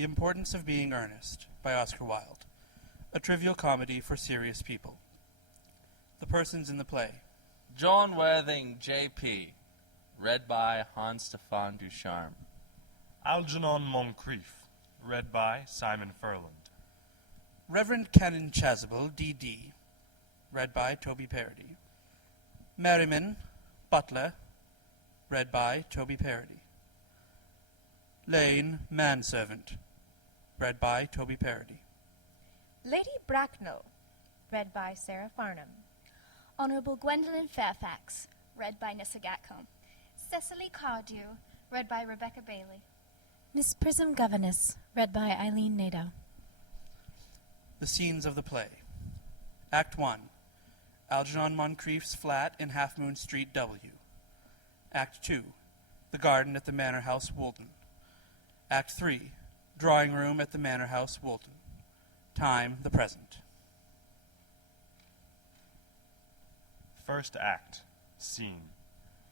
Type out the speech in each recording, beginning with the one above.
The Importance of Being Earnest by Oscar Wilde. A trivial comedy for serious people. The persons in the play. John Worthing, J.P., read by Hans-Stefan Ducharme. Algernon Moncrieff, read by Simon Ferland. Reverend Canon Chasuble, D.D., read by Toby Paradis. Merriman, Butler, read by Toby Paradis. Lane, Manservant, read by Toby Paradis. Lady Bracknell, read by Sarah Farnham. Honorable Gwendolen Fairfax, read by Nyssa Gatcombe. Cecily Cardew, read by Rebecca Bailey. Miss Prism Governess, read by Eileen Nadeau. The scenes of the play. Act 1. Algernon Moncrieff's flat in Half Moon Street, W. Act 2. The garden at the Manor House, Woolton. Act 3. Drawing room at the Manor House, Woolton. Time, the present. First act. Scene.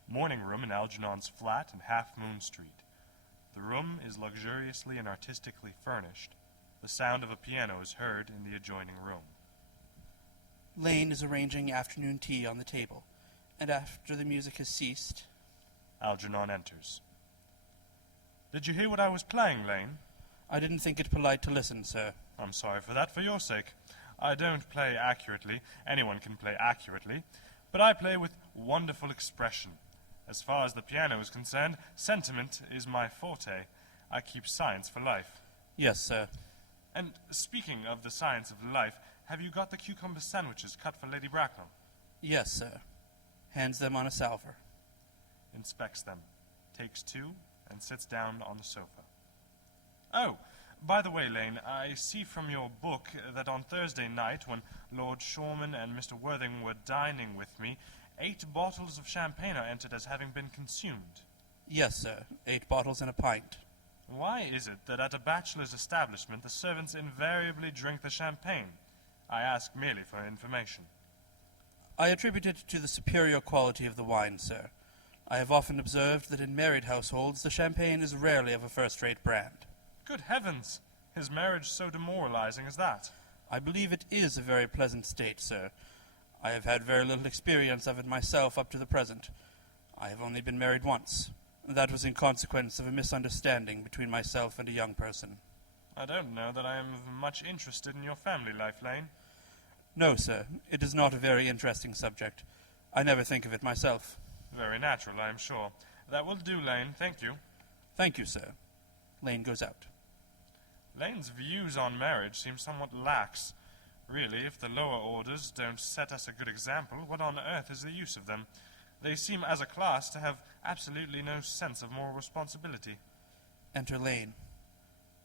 Morning room in Algernon's flat in Half Moon Street. The room is luxuriously and artistically furnished. The sound of a piano is heard in the adjoining room. Lane is arranging afternoon tea on the table, and after the music has ceased, Algernon enters. Did you hear what I was playing, Lane? I didn't think it polite to listen, sir. I'm sorry for that, for your sake. I don't play accurately. Anyone can play accurately. But I play with wonderful expression. As far as the piano is concerned, sentiment is my forte. I keep science for life. Yes, sir. And speaking of the science of life, have you got the cucumber sandwiches cut for Lady Bracknell? Yes, sir. Hands them on a salver. Inspects them, takes two, and sits down on the sofa. Oh, by the way, Lane, I see from your book that on Thursday night, when Lord Shorman and Mr. Worthing were dining with me, 8 bottles of champagne are entered as having been consumed. Yes, sir. 8 bottles and a pint. Why is it that at a bachelor's establishment the servants invariably drink the champagne? I ask merely for information. I attribute it to the superior quality of the wine, sir. I have often observed that in married households the champagne is rarely of a first-rate brand. Good heavens! Is marriage so demoralizing as that? I believe it is a very pleasant state, sir. I have had very little experience of it myself up to the present. I have only been married once. That was in consequence of a misunderstanding between myself and a young person. I don't know that I am much interested in your family life, Lane. No, sir. It is not a very interesting subject. I never think of it myself. Very natural, I am sure. That will do, Lane. Thank you. Thank you, sir. Lane goes out. Lane's views on marriage seem somewhat lax. Really, if the lower orders don't set us a good example, what on earth is the use of them? They seem, as a class, to have absolutely no sense of moral responsibility. Enter Lane.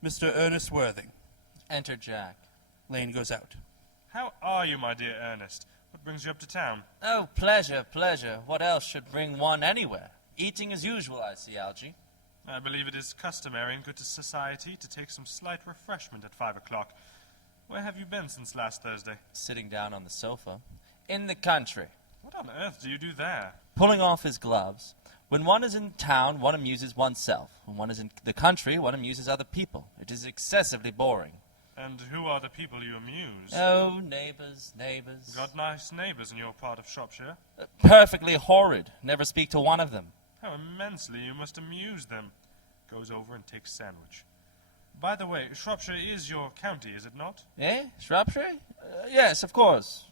Mr. Ernest Worthing. Enter Jack. Lane goes out. How are you, my dear Ernest? What brings you up to town? Oh, pleasure, pleasure. What else should bring one anywhere? Eating as usual, I see, Algy. I believe it is customary in good society to take some slight refreshment at 5 o'clock. Where have you been since last Thursday? Sitting down on the sofa. In the country. What on earth do you do there? Pulling off his gloves. When one is in town, one amuses oneself. When one is in the country, one amuses other people. It is excessively boring. And who are the people you amuse? Oh, neighbours, neighbours. Got nice neighbours in your part of Shropshire? Perfectly horrid. Never speak to one of them. How immensely you must amuse them. Goes over and takes sandwich. By the way, Shropshire is your county, is it not? Eh? Shropshire? Yes, of course.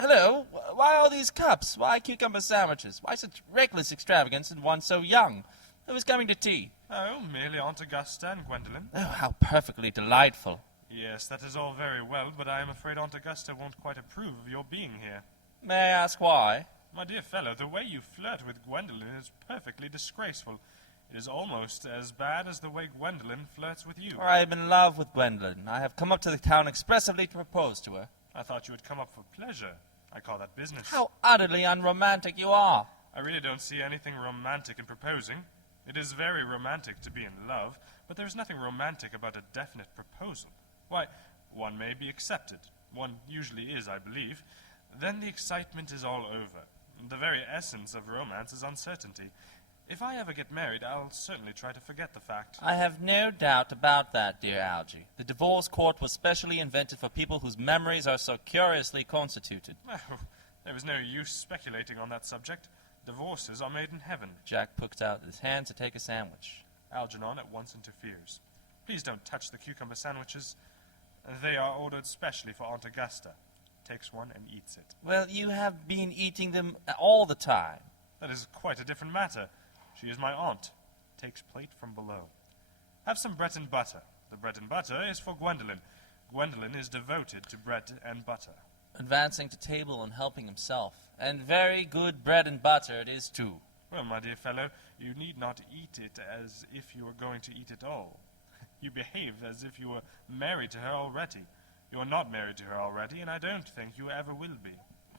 Hello, why all these cups? Why cucumber sandwiches? Why such reckless extravagance in one so young? Who is coming to tea? Oh, merely Aunt Augusta and Gwendolen. Oh, how perfectly delightful. Yes, that is all very well, but I am afraid Aunt Augusta won't quite approve of your being here. May I ask why? My dear fellow, the way you flirt with Gwendolen is perfectly disgraceful. It is almost as bad as the way Gwendolen flirts with you. I am in love with Gwendolen. I have come up to the town expressly to propose to her. I thought you had come up for pleasure. I call that business. How utterly unromantic you are. I really don't see anything romantic in proposing. It is very romantic to be in love, but there is nothing romantic about a definite proposal. Why, one may be accepted. One usually is, I believe. Then the excitement is all over. The very essence of romance is uncertainty. If I ever get married, I'll certainly try to forget the fact. I have no doubt about that, dear Algy. The divorce court was specially invented for people whose memories are so curiously constituted. Well, there is no use speculating on that subject. Divorces are made in heaven. Jack poked out his hand to take a sandwich. Algernon at once interferes. Please don't touch the cucumber sandwiches. They are ordered specially for Aunt Augusta. Takes one and eats it. Well, you have been eating them all the time. That is quite a different matter. She is my aunt. Takes plate from below. Have some bread and butter. The bread and butter is for Gwendolen. Gwendolen is devoted to bread and butter. Advancing to table and helping himself. And very good bread and butter it is, too. Well, my dear fellow, you need not eat it as if you were going to eat it all. You behave as if you were married to her already. You are not married to her already, and I don't think you ever will be.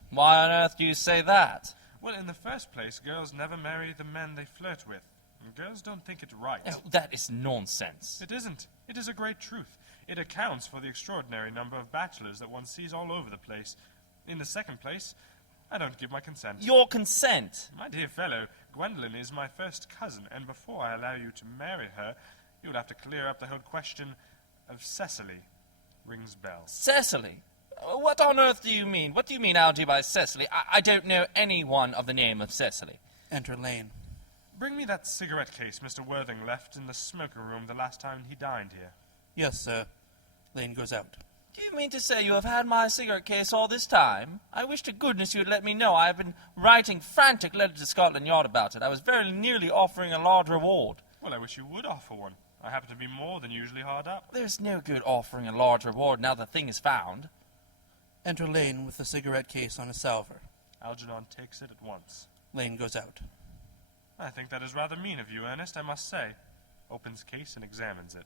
Why on earth do you say that? Well, in the first place, girls never marry the men they flirt with. And girls don't think it right. Oh, that is nonsense. It isn't. It is a great truth. It accounts for the extraordinary number of bachelors that one sees all over the place. In the second place, I don't give my consent. Your consent? My dear fellow, Gwendolen is my first cousin, and before I allow you to marry her, you'll have to clear up the whole question of Cecily. Rings bell. Cecily? What on earth do you mean? What do you mean, Algy, by Cecily? I don't know anyone of the name of Cecily. Enter Lane. Bring me that cigarette case Mr. Worthing left in the smoker room the last time he dined here. Yes, sir. Lane goes out. Do you mean to say you have had my cigarette case all this time? I wish to goodness you had let me know. I have been writing frantic letters to Scotland Yard about it. I was very nearly offering a large reward. Well, I wish you would offer one. I happen to be more than usually hard up. There's no good offering a large reward now the thing is found. Enter Lane with the cigarette case on a salver. Algernon takes it at once. Lane goes out. I think that is rather mean of you, Ernest, I must say. Opens case and examines it.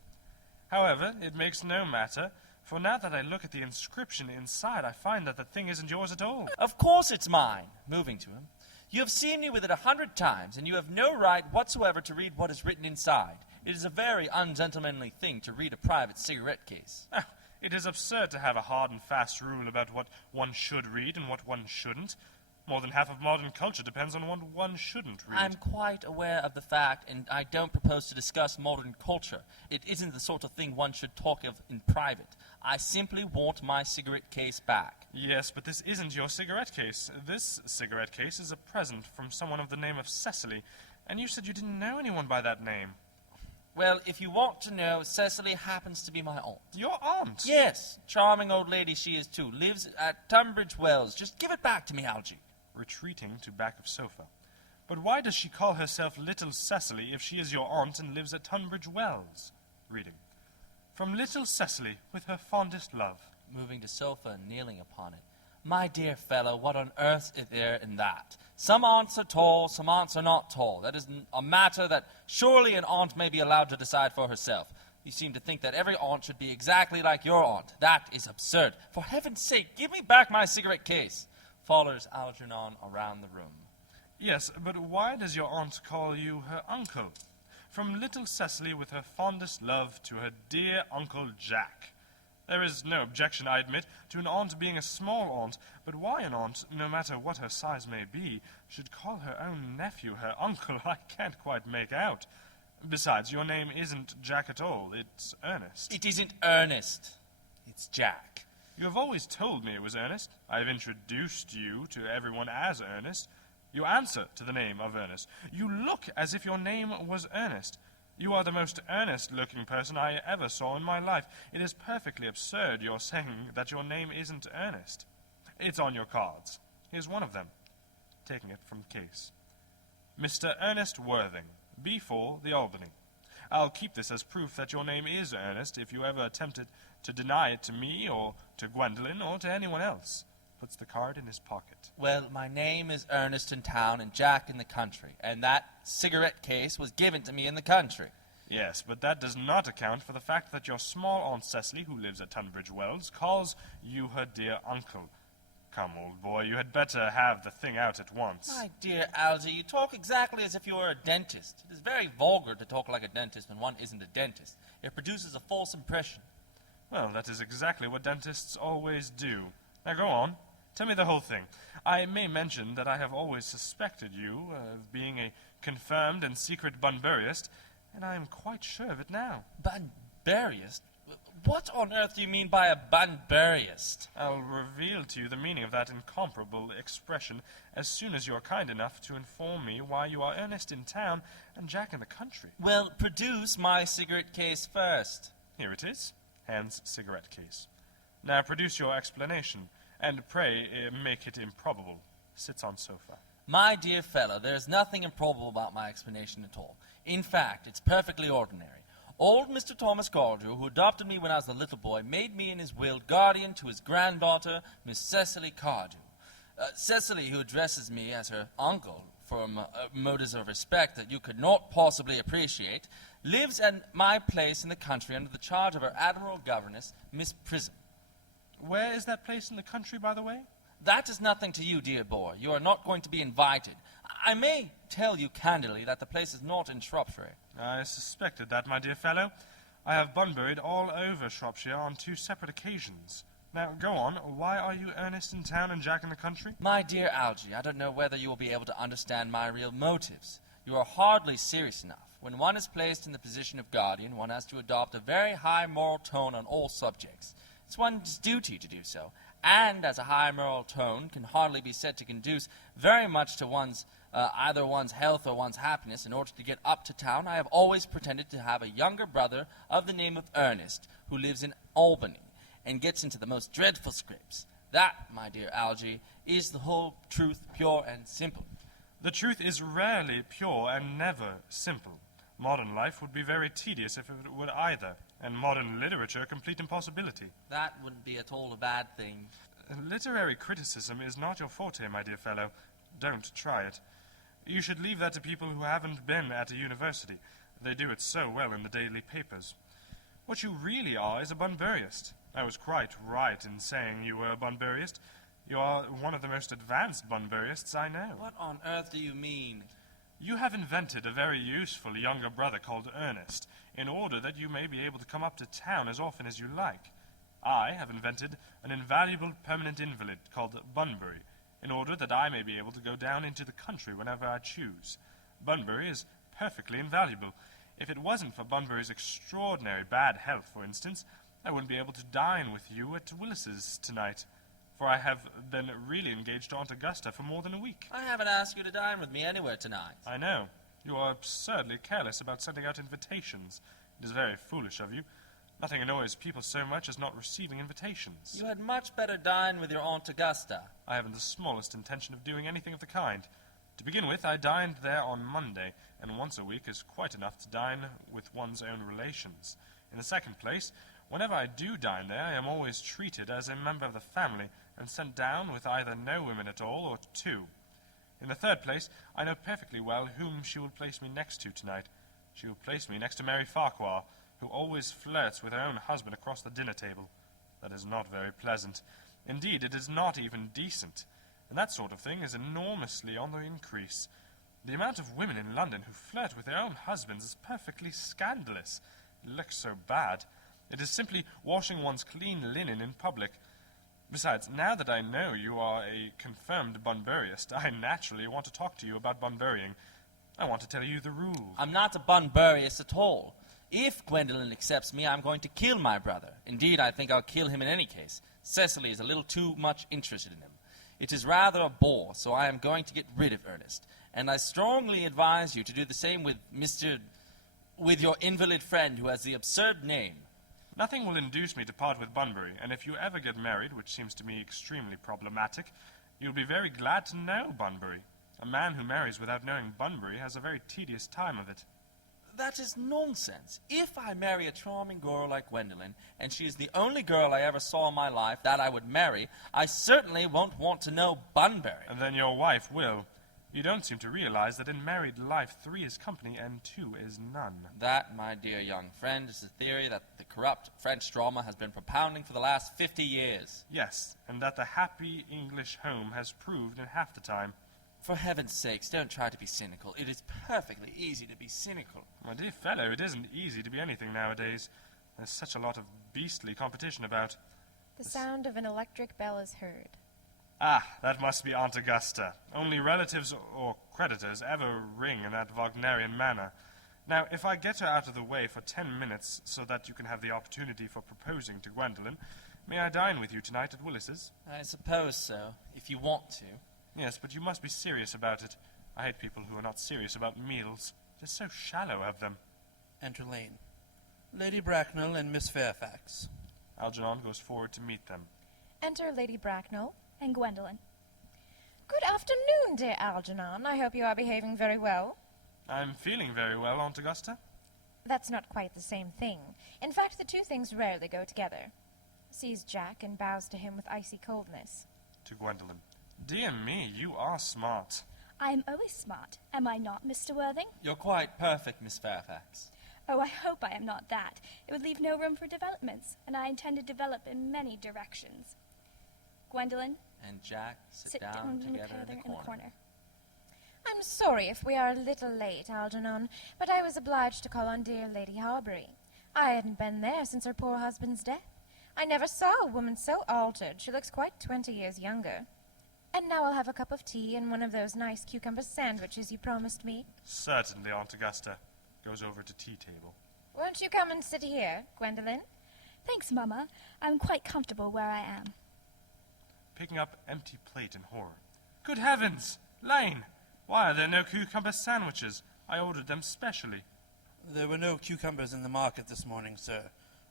However, it makes no matter, for now that I look at the inscription inside, I find that the thing isn't yours at all. Of course it's mine. Moving to him. You have seen me with it 100 times, and you have no right whatsoever to read what is written inside. It is a very ungentlemanly thing to read a private cigarette case. Oh, it is absurd to have a hard and fast rule about what one should read and what one shouldn't. More than half of modern culture depends on what one shouldn't read. I'm quite aware of the fact, and I don't propose to discuss modern culture. It isn't the sort of thing one should talk of in private. I simply want my cigarette case back. Yes, but this isn't your cigarette case. This cigarette case is a present from someone of the name of Cecily, and you said you didn't know anyone by that name. Well, if you want to know, Cecily happens to be my aunt. Your aunt? Yes, charming old lady she is too. Lives at Tunbridge Wells. Just give it back to me, Algy. Retreating to back of sofa. But why does she call herself Little Cecily if she is your aunt and lives at Tunbridge Wells? Reading. From Little Cecily, with her fondest love. Moving to sofa and kneeling upon it. My dear fellow, what on earth is there in that? Some aunts are tall, some aunts are not tall. That is a matter that surely an aunt may be allowed to decide for herself. You seem to think that every aunt should be exactly like your aunt. That is absurd. For heaven's sake, give me back my cigarette case. Followers Algernon around the room. Yes, but why does your aunt call you her uncle? From Little Cecily with her fondest love to her dear Uncle Jack. There is no objection, I admit, to an aunt being a small aunt, but why an aunt, no matter what her size may be, should call her own nephew her uncle, I can't quite make out. Besides, your name isn't Jack at all, it's Ernest. It isn't Ernest. It's Jack. You have always told me it was Ernest. I have introduced you to everyone as Ernest. You answer to the name of Ernest. You look as if your name was Ernest. You are the most earnest-looking person I ever saw in my life. It is perfectly absurd your saying that your name isn't Ernest. It's on your cards. Here's one of them. Taking it from the case. Mr. Ernest Worthing, B4, the Albany. I'll keep this as proof that your name is Ernest if you ever attempted to deny it to me or to Gwendolen or to anyone else. Puts the card in his pocket. Well, my name is Ernest in town and Jack in the country, and that cigarette case was given to me in the country. Yes, but that does not account for the fact that your small Aunt Cecily, who lives at Tunbridge Wells, calls you her dear uncle. Come, old boy, you had better have the thing out at once. My dear Algy, you talk exactly as if you were a dentist. It is very vulgar to talk like a dentist when one isn't a dentist. It produces a false impression. Well, that is exactly what dentists always do. Now go on. Tell me the whole thing. I may mention that I have always suspected you of being a confirmed and secret Bunburyist, and I am quite sure of it now. Bunburyist? What on earth do you mean by a Bunburyist? I'll reveal to you the meaning of that incomparable expression as soon as you are kind enough to inform me why you are Ernest in town and Jack in the country. Well, produce my cigarette case first. Here it is, Hans' cigarette case. Now produce your explanation, and pray make it improbable. Sits on sofa. My dear fellow, there is nothing improbable about my explanation at all. In fact, it's perfectly ordinary. Old Mr. Thomas Cardew, who adopted me when I was a little boy, made me in his will guardian to his granddaughter, Miss Cecily Cardew. Cecily, who addresses me as her uncle from motives of respect that you could not possibly appreciate, lives at my place in the country under the charge of her admirable governess, Miss Prism. Where is that place in the country, by the way? That is nothing to you, dear boy. You are not going to be invited. I may tell you candidly that the place is not in Shropshire. I suspected that, my dear fellow. I have Bunburied all over Shropshire on 2 separate occasions. Now, go on. Why are you Ernest in town and Jack in the country? My dear Algy, I don't know whether you will be able to understand my real motives. You are hardly serious enough. When one is placed in the position of guardian, one has to adopt a very high moral tone on all subjects. It's one's duty to do so, and as a high moral tone can hardly be said to conduce very much to either one's health or one's happiness. In order to get up to town, I have always pretended to have a younger brother of the name of Ernest, who lives in Albany, and gets into the most dreadful scrapes. That, my dear Algy, is the whole truth, pure and simple. The truth is rarely pure and never simple. Modern life would be very tedious if it would either, and modern literature a complete impossibility. That wouldn't be at all a bad thing. Literary criticism is not your forte, my dear fellow. Don't try it. You should leave that to people who haven't been at a university. They do it so well in the daily papers. What you really are is a Bunburyist. I was quite right in saying you were a Bunburyist. You are one of the most advanced Bunburyists I know. What on earth do you mean? You have invented a very useful younger brother called Ernest, in order that you may be able to come up to town as often as you like. I have invented an invaluable permanent invalid called Bunbury, in order that I may be able to go down into the country whenever I choose. Bunbury is perfectly invaluable. If it wasn't for Bunbury's extraordinary bad health, for instance, I wouldn't be able to dine with you at Willis's tonight, for I have been really engaged to Aunt Augusta for more than a week. I haven't asked you to dine with me anywhere tonight. I know. You are absurdly careless about sending out invitations. It is very foolish of you. Nothing annoys people so much as not receiving invitations. You had much better dine with your Aunt Augusta. I haven't the smallest intention of doing anything of the kind. To begin with, I dined there on Monday, and once a week is quite enough to dine with one's own relations. In the second place, whenever I do dine there, I am always treated as a member of the family, and sent down with either no women at all or 2. In the third place, I know perfectly well whom she will place me next to tonight. She will place me next to Mary Farquhar, who always flirts with her own husband across the dinner table. That is not very pleasant. Indeed, it is not even decent. And that sort of thing is enormously on the increase. The amount of women in London who flirt with their own husbands is perfectly scandalous. It looks so bad. It is simply washing one's clean linen in public. Besides, now that I know you are a confirmed Bunburyist, I naturally want to talk to you about Bunburying. I want to tell you the rules. I'm not a Bunburyist at all. If Gwendolen accepts me, I'm going to kill my brother. Indeed, I think I'll kill him in any case. Cecily is a little too much interested in him. It is rather a bore, so I am going to get rid of Ernest. And I strongly advise you to do the same with your invalid friend who has the absurd name. Nothing will induce me to part with Bunbury, and if you ever get married, which seems to me extremely problematic, you'll be very glad to know Bunbury. A man who marries without knowing Bunbury has a very tedious time of it. That is nonsense. If I marry a charming girl like Gwendolen, and she is the only girl I ever saw in my life that I would marry, I certainly won't want to know Bunbury. And then your wife will. You don't seem to realize that in married life 3 is company and 2 is none. That, my dear young friend, is a theory that the corrupt French drama has been propounding for the last 50 years. Yes, and that the happy English home has proved in half the time. For heaven's sakes, don't try to be cynical. It is perfectly easy to be cynical. My dear fellow, it isn't easy to be anything nowadays. There's such a lot of beastly competition about. The sound of an electric bell is heard. Ah, that must be Aunt Augusta. Only relatives or creditors ever ring in that Wagnerian manner. Now, if I get her out of the way for 10 minutes so that you can have the opportunity for proposing to Gwendolen, may I dine with you tonight at Willis's? I suppose so, if you want to. Yes, but you must be serious about it. I hate people who are not serious about meals. It is so shallow of them. Enter Lane. Lady Bracknell and Miss Fairfax. Algernon goes forward to meet them. Enter Lady Bracknell. And Gwendolen. Good afternoon, dear Algernon. I hope you are behaving very well. I'm feeling very well, Aunt Augusta. That's not quite the same thing. In fact, the two things rarely go together. Sees Jack and bows to him with icy coldness. To Gwendolen. Dear me, you are smart. I am always smart, am I not, Mr. Worthing? You're quite perfect, Miss Fairfax. Oh, I hope I am not that. It would leave no room for developments, and I intend to develop in many directions. Gwendolen, And Jack sit down down together in the corner. I'm sorry if we are a little late, Algernon, but I was obliged to call on dear Lady Harbury. I hadn't been there since her poor husband's death. I never saw a woman so altered. She looks quite 20 years younger. And now I'll have a cup of tea and one of those nice cucumber sandwiches you promised me. Certainly, Aunt Augusta. Goes over to tea table. Won't you come and sit here, Gwendolen? Thanks, Mama. I'm quite comfortable where I am. Picking up empty plate in horror. Good heavens! Lane! Why are there no cucumber sandwiches? I ordered them specially. There were no cucumbers in the market this morning, sir.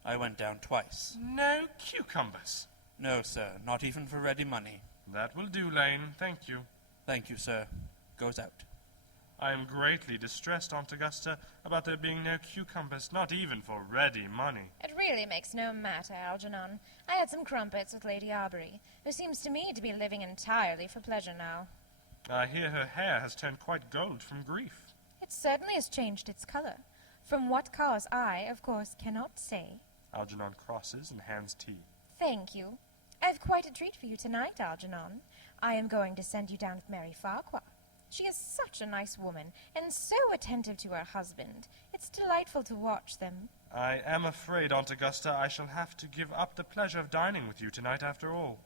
I went down twice. No cucumbers? No, sir, not even for ready money. That will do, Lane. Thank you. Thank you, sir. Goes out. I am greatly distressed, Aunt Augusta, about there being no cucumbers, not even for ready money. It really makes no matter, Algernon. I had some crumpets with Lady Harbury, who seems to me to be living entirely for pleasure now. I hear her hair has turned quite gold from grief. It certainly has changed its color. From what cause I, of course, cannot say. Algernon crosses and hands tea. Thank you. I have quite a treat for you tonight, Algernon. I am going to send you down with Mary Farquhar. She is such a nice woman, and so attentive to her husband. It's delightful to watch them. I am afraid, Aunt Augusta, I shall have to give up the pleasure of dining with you tonight after all.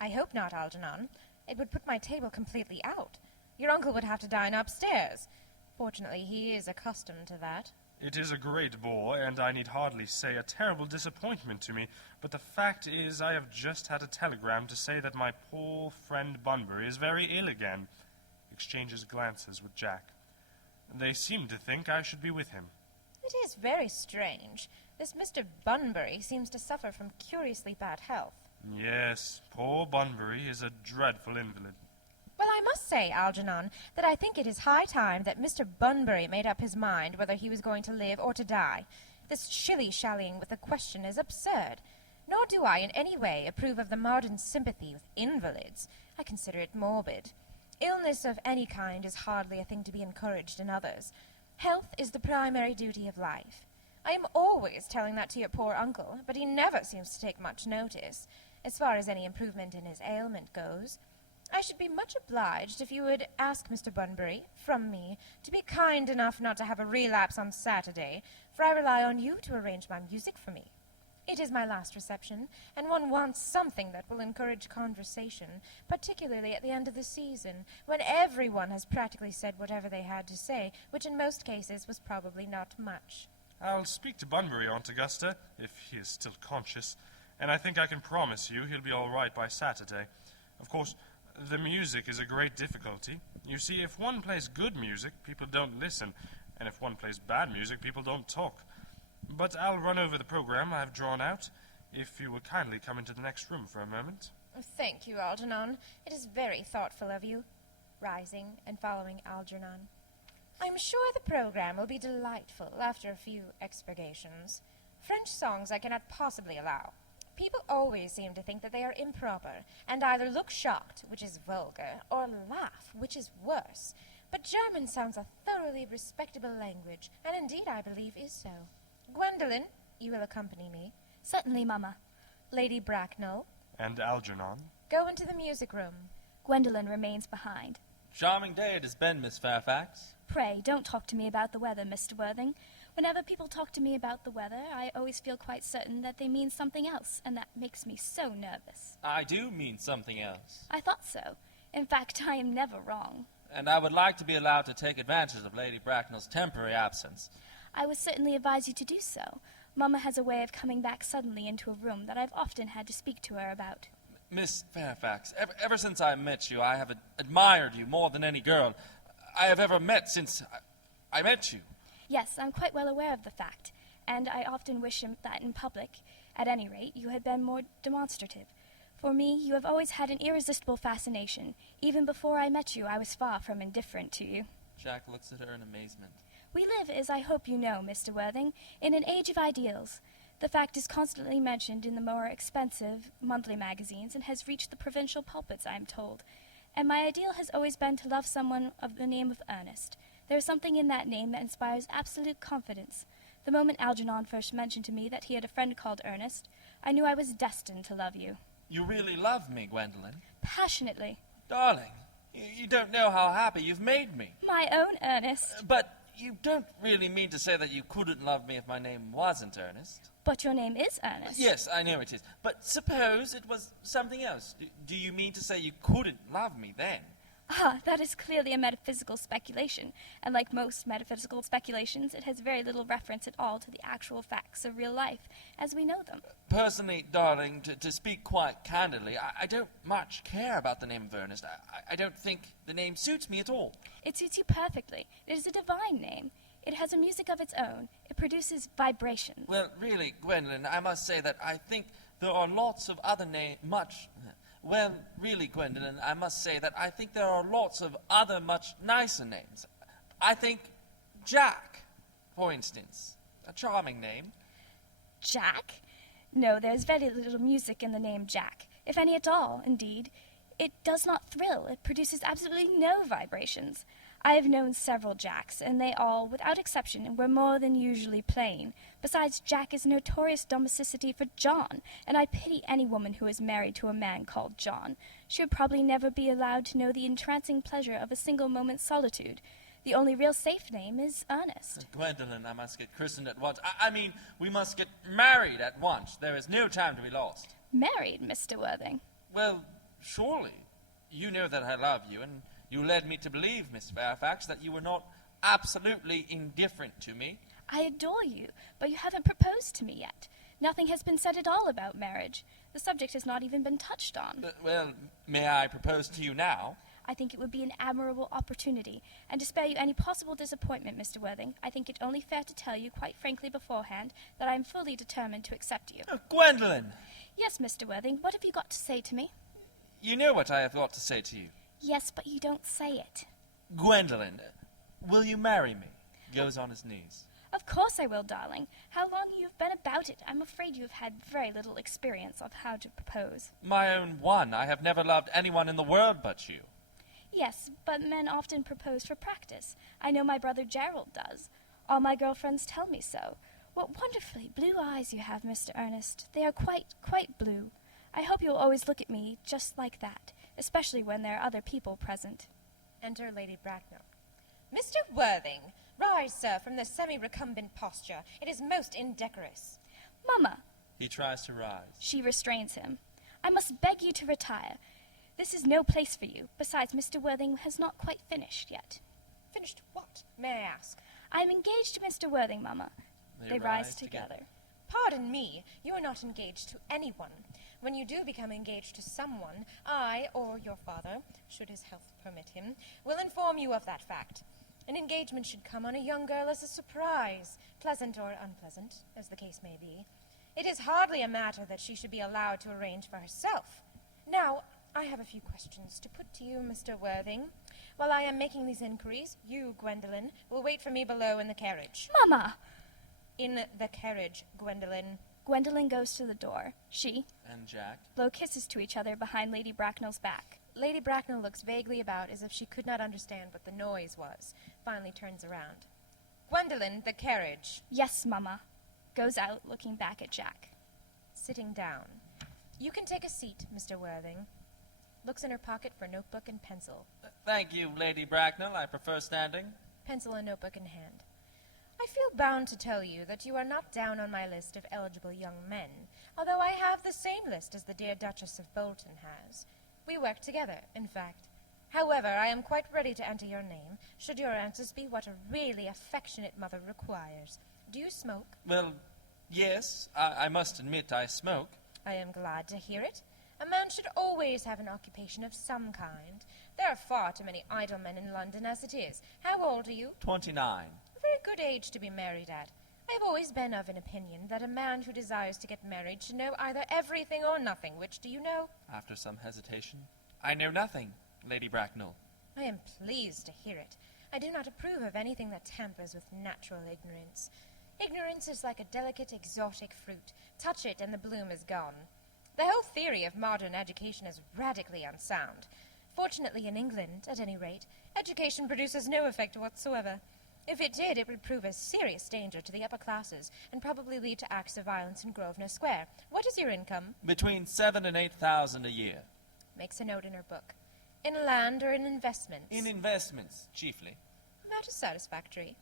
I hope not, Algernon. It would put my table completely out. Your uncle would have to dine upstairs. Fortunately, he is accustomed to that. It is a great bore, and I need hardly say a terrible disappointment to me, but the fact is I have just had a telegram to say that my poor friend Bunbury is very ill again. Exchanges glances with Jack. They seem to think I should be with him. It is very strange. This Mr. Bunbury seems to suffer from curiously bad health. Yes, poor Bunbury is a dreadful invalid. Well, I must say, Algernon, that I think it is high time that Mr. Bunbury made up his mind whether he was going to live or to die. This shilly-shallying with the question is absurd. Nor do I in any way approve of the modern sympathy with invalids. I consider it morbid. Illness of any kind is hardly a thing to be encouraged in others. Health is the primary duty of life. I am always telling that to your poor uncle, but he never seems to take much notice, as far as any improvement in his ailment goes. I should be much obliged if you would ask Mr. Bunbury, from me, to be kind enough not to have a relapse on Saturday, for I rely on you to arrange my music for me. It is my last reception, and one wants something that will encourage conversation, particularly at the end of the season, when everyone has practically said whatever they had to say, which in most cases was probably not much. I'll speak to Bunbury, Aunt Augusta, if he is still conscious, and I think I can promise you he'll be all right by Saturday. Of course, the music is a great difficulty. You see, if one plays good music, people don't listen, and if one plays bad music, people don't talk. But I'll run over the program I've drawn out, if you will kindly come into the next room for a moment. Thank you, Algernon. It is very thoughtful of you. Rising and following Algernon. I'm sure the program will be delightful after a few expurgations. French songs I cannot possibly allow. People always seem to think that they are improper, and either look shocked, which is vulgar, or laugh, which is worse. But German sounds a thoroughly respectable language, and indeed I believe is so. Gwendolen, you will accompany me. Certainly, Mama. Lady Bracknell, And Algernon. go into the music room. Gwendolen remains behind. Charming day it has been, Miss Fairfax. Pray, don't talk to me about the weather, Mr. Worthing. Whenever people talk to me about the weather, I always feel quite certain that they mean something else, and that makes me so nervous. I do mean something else. I thought so. In fact, I am never wrong. And I would like to be allowed to take advantage of Lady Bracknell's temporary absence. I would certainly advise you to do so. Mamma has a way of coming back suddenly into a room that I've often had to speak to her about. Miss Fairfax, ever since I met you, I have admired you more than any girl I have ever met since I met you. Yes, I'm quite well aware of the fact, and I often wish that in public, at any rate, you had been more demonstrative. For me, you have always had an irresistible fascination. Even before I met you, I was far from indifferent to you. Jack looks at her in amazement. We live, as I hope you know, Mr. Worthing, in an age of ideals. The fact is constantly mentioned in the more expensive monthly magazines and has reached the provincial pulpits, I am told. And my ideal has always been to love someone of the name of Ernest. There is something in that name that inspires absolute confidence. The moment Algernon first mentioned to me that he had a friend called Ernest, I knew I was destined to love you. You really love me, Gwendolen? Passionately. Darling, you don't know how happy you've made me. My own Ernest. But you don't really mean to say that you couldn't love me if my name wasn't Ernest? But your name is Ernest. Yes, I know it is. But suppose it was something else. Do you mean to say you couldn't love me then? Ah, that is clearly a metaphysical speculation, and like most metaphysical speculations, it has very little reference at all to the actual facts of real life, as we know them. Personally, darling, to speak quite candidly, I don't much care about the name of Ernest. I don't think the name suits me at all. It suits you perfectly. It is a divine name. It has a music of its own. It produces vibrations. Well, really, Gwendolen, I must say that I think there are lots of other Well, really, Gwendolen, I must say that I think there are lots of other much nicer names. I think Jack, for instance, a charming name. Jack? No, there's very little music in the name Jack, if any at all, indeed. It does not thrill. It produces absolutely no vibrations. I have known several Jacks, and they all, without exception, were more than usually plain. Besides, Jack is notorious domesticity for John, and I pity any woman who is married to a man called John. She would probably never be allowed to know the entrancing pleasure of a single moment's solitude. The only real safe name is Ernest. Gwendolen, I must get christened at once. I mean, we must get married at once. There is no time to be lost. Married, Mr. Worthing? Well, surely. You know that I love you, and you led me to believe, Miss Fairfax, that you were not absolutely indifferent to me. I adore you, but you haven't proposed to me yet. Nothing has been said at all about marriage. The subject has not even been touched on. Well, may I propose to you now? I think it would be an admirable opportunity, and to spare you any possible disappointment, Mr. Worthing, I think it only fair to tell you quite frankly beforehand that I am fully determined to accept you. Oh, Gwendolen! Yes, Mr. Worthing, what have you got to say to me? You know what I have got to say to you. Yes, but you don't say it. Gwendolen, will you marry me? Goes on his knees. Of course I will, darling. How long you've been about it, I'm afraid you have had very little experience of how to propose. My own one. I have never loved anyone in the world but you. Yes, but men often propose for practice. I know my brother Gerald does. All my girlfriends tell me so. What wonderfully blue eyes you have, Mr. Ernest. They are quite blue. I hope you'll always look at me just like that, especially when there are other people present. Enter Lady Bracknell. Mr. Worthing, rise, sir, from the semi-recumbent posture. It is most indecorous. Mamma! He tries to rise. She restrains him. I must beg you to retire. This is no place for you. Besides, Mr. Worthing has not quite finished yet. Finished what, may I ask? I am engaged to Mr. Worthing, Mamma. They rise together. Pardon me, you are not engaged to anyone. When you do become engaged to someone, I, or your father, should his health permit him, will inform you of that fact. An engagement should come on a young girl as a surprise, pleasant or unpleasant, as the case may be. It is hardly a matter that she should be allowed to arrange for herself. Now, I have a few questions to put to you, Mr. Worthing. While I am making these inquiries, you, Gwendolen, will wait for me below in the carriage. Mamma! In the carriage, Gwendolen. Gwendolen goes to the door. She and Jack blow kisses to each other behind Lady Bracknell's back. Lady Bracknell looks vaguely about as if she could not understand what the noise was. Finally turns around. Gwendolen, the carriage. Yes, Mamma. Goes out, looking back at Jack. Sitting down. You can take a seat, Mr. Worthing. Looks in her pocket for notebook and pencil. Thank you, Lady Bracknell. I prefer standing. Pencil and notebook in hand. I feel bound to tell you that you are not down on my list of eligible young men, although I have the same list as the dear Duchess of Bolton has. We work together, in fact. However, I am quite ready to enter your name, should your answers be what a really affectionate mother requires. Do you smoke? Well, yes, I must admit I smoke. I am glad to hear it. A man should always have an occupation of some kind. There are far too many idle men in London as it is. How old are you? 29. A very good age to be married at. I have always been of an opinion that a man who desires to get married should know either everything or nothing. Which do you know? After some hesitation, I know nothing, Lady Bracknell. I am pleased to hear it. I do not approve of anything that tampers with natural ignorance. Ignorance is like a delicate, exotic fruit. Touch it and the bloom is gone. The whole theory of modern education is radically unsound. Fortunately, in England, at any rate, education produces no effect whatsoever. If it did, it would prove a serious danger to the upper classes, and probably lead to acts of violence in Grosvenor Square. What is your income? Between 7,000 and 8,000 a year. Makes a note in her book. In land or in investments? In investments, chiefly. That is satisfactory.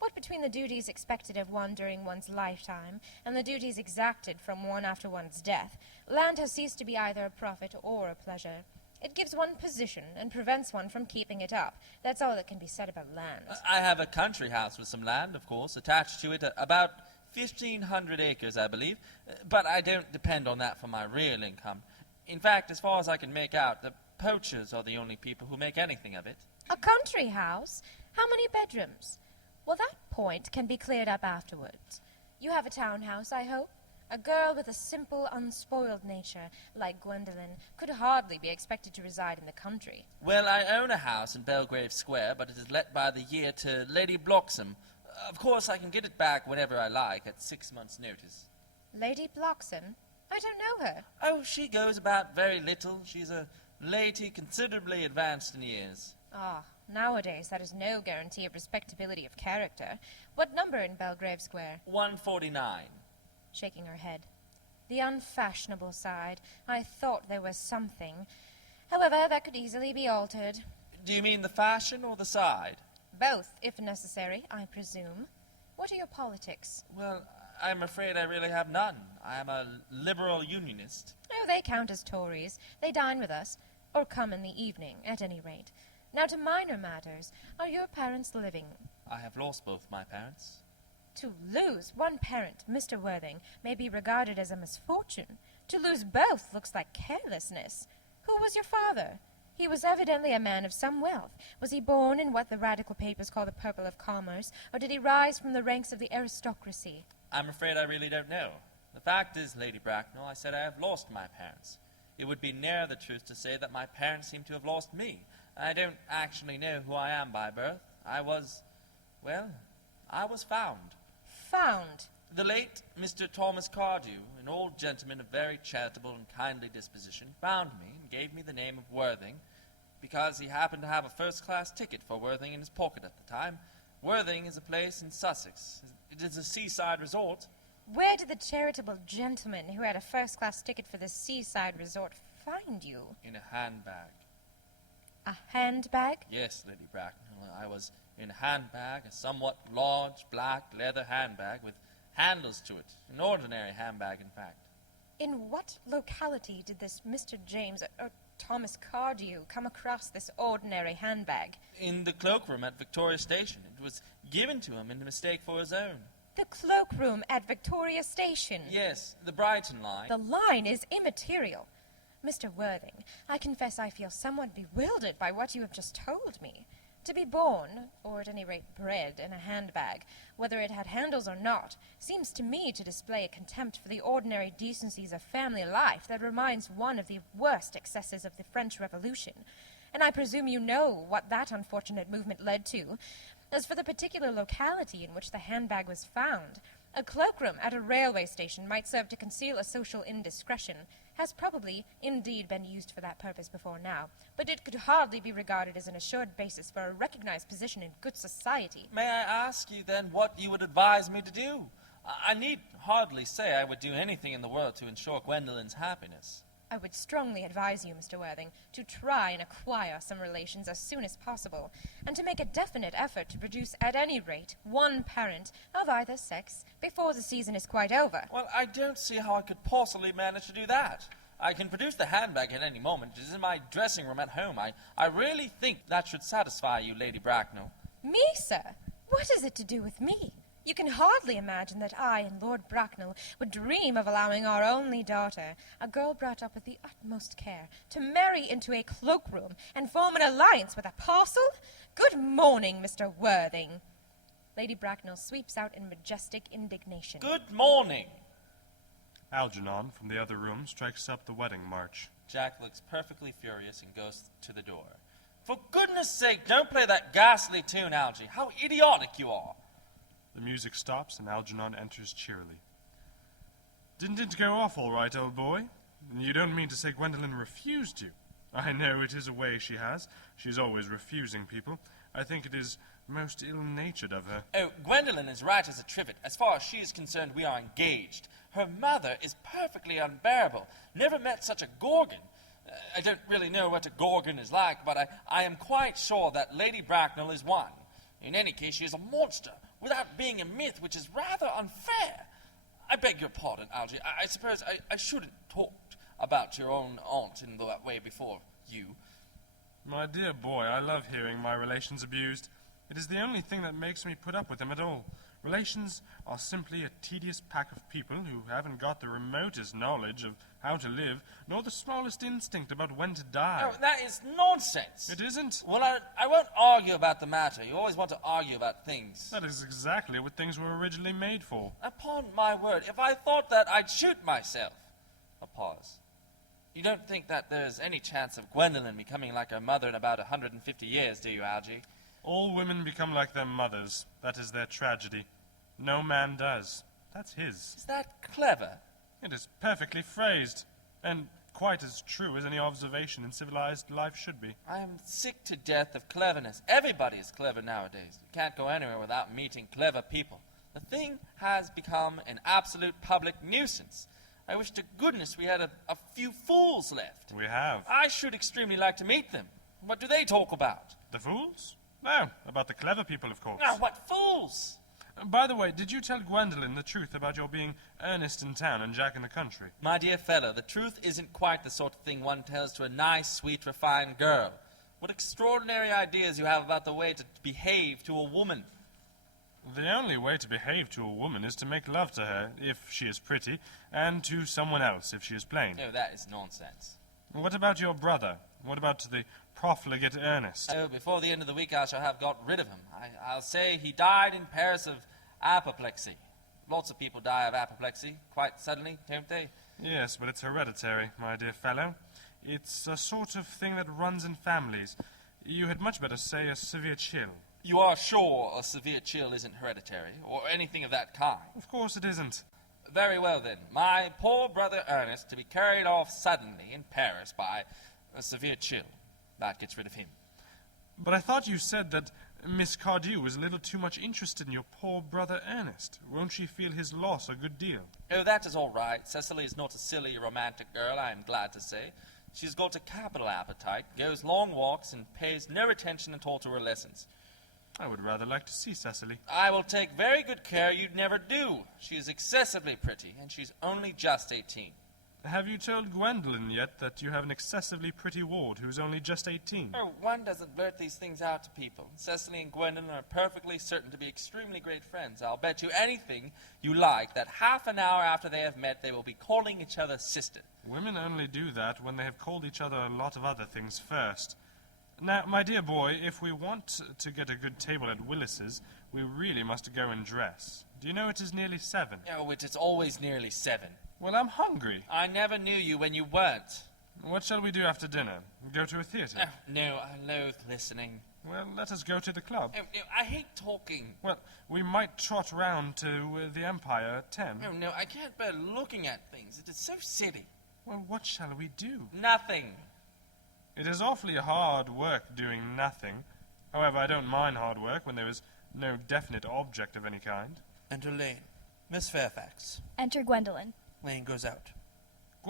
What between the duties expected of one during one's lifetime, and the duties exacted from one after one's death, land has ceased to be either a profit or a pleasure. It gives one position, and prevents one from keeping it up. That's all that can be said about land. I have a country house with some land, of course, attached to it, about 1,500 acres, I believe, but I don't depend on that for my real income. In fact, as far as I can make out, the poachers are the only people who make anything of it. A country house? How many bedrooms? Well, that point can be cleared up afterwards. You have a townhouse, I hope? A girl with a simple, unspoiled nature, like Gwendolen, could hardly be expected to reside in the country. Well, I own a house in Belgrave Square, but it is let by the year to Lady Bloxham. Of course, I can get it back whenever I like, at 6 months' notice. Lady Bloxham? I don't know her. Oh, she goes about very little. She's a lady considerably advanced in years. Ah, nowadays that is no guarantee of respectability of character. What number in Belgrave Square? 149. Shaking her head. The unfashionable side. I thought there was something. However, that could easily be altered. Do you mean the fashion or the side? Both, if necessary, I presume. What are your politics? Well, I'm afraid I really have none. I am a liberal unionist. Oh, they count as Tories. They dine with us, or come in the evening, at any rate. Now to minor matters. Are your parents living? I have lost both my parents. To lose one parent, Mr. Worthing, may be regarded as a misfortune. To lose both looks like carelessness. Who was your father? He was evidently a man of some wealth. Was he born in what the radical papers call the purple of commerce, or did he rise from the ranks of the aristocracy? I'm afraid I really don't know. The fact is, Lady Bracknell, I said I have lost my parents. It would be nearer the truth to say that my parents seem to have lost me. I don't actually know who I am by birth. I was found. Found? The late Mr. Thomas Cardew, an old gentleman of very charitable and kindly disposition, found me and gave me the name of Worthing, because he happened to have a first-class ticket for Worthing in his pocket at the time. Worthing is a place in Sussex. It is a seaside resort. Where did the charitable gentleman who had a first-class ticket for the seaside resort find you? In a handbag. A handbag? Yes, Lady Bracknell, I was in a handbag, a somewhat large black leather handbag with handles to it. An ordinary handbag, in fact. In what locality did this Mr. James, or Thomas Cardew, come across this ordinary handbag? In the cloakroom at Victoria Station. It was given to him in mistake for his own. The cloakroom at Victoria Station? Yes, the Brighton line. The line is immaterial. Mr. Worthing, I confess I feel somewhat bewildered by what you have just told me. To be born, or at any rate bred, in a handbag, whether it had handles or not, seems to me to display a contempt for the ordinary decencies of family life that reminds one of the worst excesses of the French Revolution. And I presume you know what that unfortunate movement led to. As for the particular locality in which the handbag was found, a cloakroom at a railway station might serve to conceal a social indiscretion, has probably indeed been used for that purpose before now, but it could hardly be regarded as an assured basis for a recognized position in good society. May I ask you, then, what you would advise me to do? I need hardly say I would do anything in the world to ensure Gwendolen's happiness. I would strongly advise you, Mr. Worthing, to try and acquire some relations as soon as possible, and to make a definite effort to produce at any rate one parent of either sex before the season is quite over. Well, I don't see how I could possibly manage to do that. I can produce the handbag at any moment. It is in my dressing room at home. I really think that should satisfy you, Lady Bracknell. Me, sir? What is it to do with me? You can hardly imagine that I and Lord Bracknell would dream of allowing our only daughter, a girl brought up with the utmost care, to marry into a cloakroom and form an alliance with a parcel? Good morning, Mr. Worthing. Lady Bracknell sweeps out in majestic indignation. Good morning. Algernon, from the other room, strikes up the wedding march. Jack looks perfectly furious and goes to the door. For goodness sake, don't play that ghastly tune, Algy. How idiotic you are. The music stops, and Algernon enters cheerily. Didn't it go off all right, old boy? You don't mean to say Gwendolen refused you? I know it is a way she has. She's always refusing people. I think it is most ill-natured of her. Oh, Gwendolen is right as a trivet. As far as she is concerned, we are engaged. Her mother is perfectly unbearable. Never met such a gorgon. I don't really know what a gorgon is like, but I am quite sure that Lady Bracknell is one. In any case, she is a monster, without being a myth, which is rather unfair. I beg your pardon, Algy. I suppose I shouldn't talk about your own aunt in that way before you. My dear boy, I love hearing my relations abused. It is the only thing that makes me put up with them at all. Relations are simply a tedious pack of people who haven't got the remotest knowledge of how to live, nor the smallest instinct about when to die. No, that is nonsense. It isn't. Well, I won't argue about the matter. You always want to argue about things. That is exactly what things were originally made for. Upon my word, if I thought that, I'd shoot myself. A pause. You don't think that there's any chance of Gwendolen becoming like her mother in about 150 years, do you, Algy? All women become like their mothers. That is their tragedy. No man does. That's his. Is that clever? It is perfectly phrased, and quite as true as any observation in civilized life should be. I am sick to death of cleverness. Everybody is clever nowadays. You can't go anywhere without meeting clever people. The thing has become an absolute public nuisance. I wish to goodness we had a few fools left. We have. I should extremely like to meet them. What do they talk about? The fools? No, about the clever people, of course. Now, what fools? By the way, did you tell Gwendolen the truth about your being Ernest in town and Jack in the country? My dear fellow, the truth isn't quite the sort of thing one tells to a nice, sweet, refined girl. What extraordinary ideas you have about the way to behave to a woman. The only way to behave to a woman is to make love to her, if she is pretty, and to someone else, if she is plain. No, that is nonsense. What about your brother? What about the profligate Ernest? Oh, before the end of the week I shall have got rid of him. I'll say he died in Paris of apoplexy. Lots of people die of apoplexy, quite suddenly, don't they? Yes, but it's hereditary, my dear fellow. It's a sort of thing that runs in families. You had much better say a severe chill. You are sure a severe chill isn't hereditary, or anything of that kind? Of course it isn't. Very well, then. My poor brother Ernest to be carried off suddenly in Paris by a severe chill. That gets rid of him. But I thought you said that Miss Cardew was a little too much interested in your poor brother Ernest. Won't she feel his loss a good deal? Oh, that is all right. Cecily is not a silly, romantic girl, I am glad to say. She's got a capital appetite, goes long walks, and pays no attention at all to her lessons. I would rather like to see Cecily. I will take very good care you'd never do. She is excessively pretty, and she's only just 18. Have you told Gwendolen yet that you have an excessively pretty ward who's only just 18? Oh, one doesn't blurt these things out to people. Cecily and Gwendolen are perfectly certain to be extremely great friends. I'll bet you anything you like that half an hour after they have met, they will be calling each other sister. Women only do that when they have called each other a lot of other things first. Now, my dear boy, if we want to get a good table at Willis's, we really must go and dress. Do you know it is nearly 7? Oh, it is always nearly 7. Well, I'm hungry. I never knew you when you weren't. What shall we do after dinner? Go to a theatre? Oh, no, I loathe listening. Well, let us go to the club. Oh, no, I hate talking. Well, we might trot round to the Empire at 10. Oh, no, I can't bear looking at things. It is so silly. Well, what shall we do? Nothing. It is awfully hard work doing nothing. However, I don't mind hard work when there is no definite object of any kind. Enter Lane. Miss Fairfax. Enter Gwendolen. Lane goes out.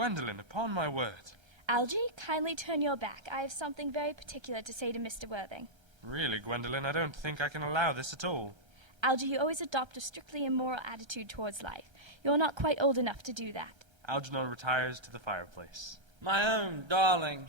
Gwendolen, upon my word. Algy, kindly turn your back. I have something very particular to say to Mr. Worthing. Really, Gwendolen, I don't think I can allow this at all. Algy, you always adopt a strictly immoral attitude towards life. You're not quite old enough to do that. Algernon retires to the fireplace. My own darling.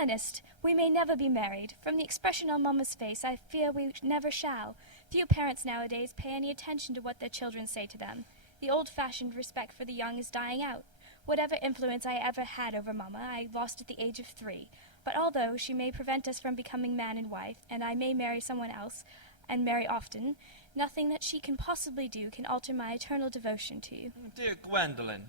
Ernest, we may never be married. From the expression on Mamma's face, I fear we never shall. Few parents nowadays pay any attention to what their children say to them. The old-fashioned respect for the young is dying out. Whatever influence I ever had over Mamma, I lost at the age of 3. But although she may prevent us from becoming man and wife, and I may marry someone else, and marry often, nothing that she can possibly do can alter my eternal devotion to you. Dear Gwendolen.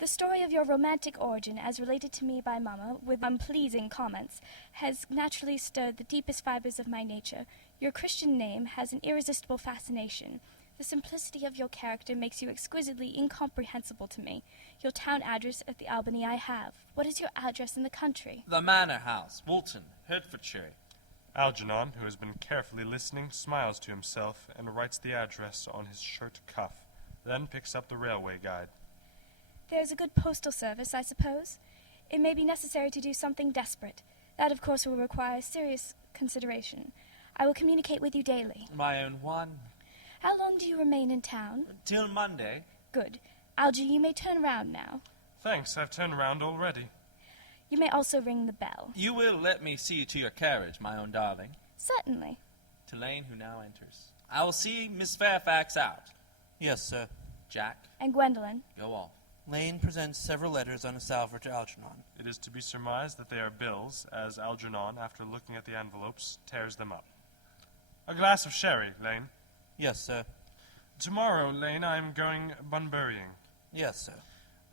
The story of your romantic origin, as related to me by Mamma, with unpleasing comments, has naturally stirred the deepest fibers of my nature. Your Christian name has an irresistible fascination. The simplicity of your character makes you exquisitely incomprehensible to me. Your town address at the Albany I have. What is your address in the country? The Manor House, Woolton, Hertfordshire. Algernon, who has been carefully listening, smiles to himself and writes the address on his shirt cuff, then picks up the railway guide. There is a good postal service, I suppose. It may be necessary to do something desperate. That, of course, will require serious consideration. I will communicate with you daily. My own one. How long do you remain in town? Till Monday. Good. Algy, you may turn round now. Thanks, I've turned around already. You may also ring the bell. You will let me see you to your carriage, my own darling. Certainly. To Lane, who now enters. I will see Miss Fairfax out. Yes, sir. Jack, And Gwendolen. go off. Lane presents several letters on a salver to Algernon. It is to be surmised that they are bills, as Algernon, after looking at the envelopes, tears them up. A glass of sherry, Lane. Yes, sir. Tomorrow, Lane, I am going Bunburying. Yes, sir.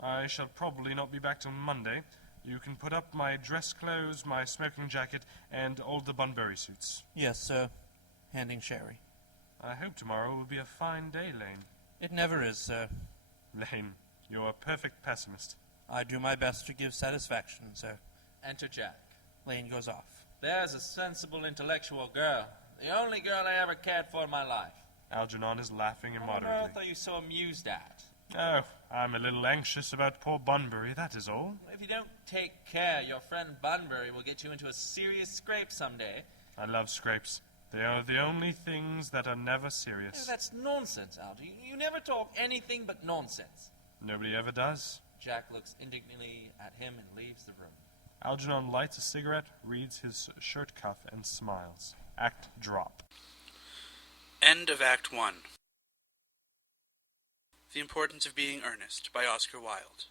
I shall probably not be back till Monday. You can put up my dress clothes, my smoking jacket, and all the Bunbury suits. Yes, sir. Handing sherry. I hope tomorrow will be a fine day, Lane. It never is, sir. Lane, you're a perfect pessimist. I do my best to give satisfaction, sir. Enter Jack. Lane goes off. There's a sensible, intellectual girl. The only girl I ever cared for in my life. Algernon is laughing What on immoderately. earth are you so amused at? Oh, I'm a little anxious about poor Bunbury, that is all. If you don't take care, your friend Bunbury will get you into a serious scrape someday. I love scrapes. They are the only things that are never Oh, serious. that's nonsense, Algy. You never talk anything but nonsense. Nobody ever does. Jack looks indignantly at him and leaves the room. Algernon lights a cigarette, reads his shirt cuff, and smiles. Act drop. End of Act 1. The Importance of Being Earnest by Oscar Wilde.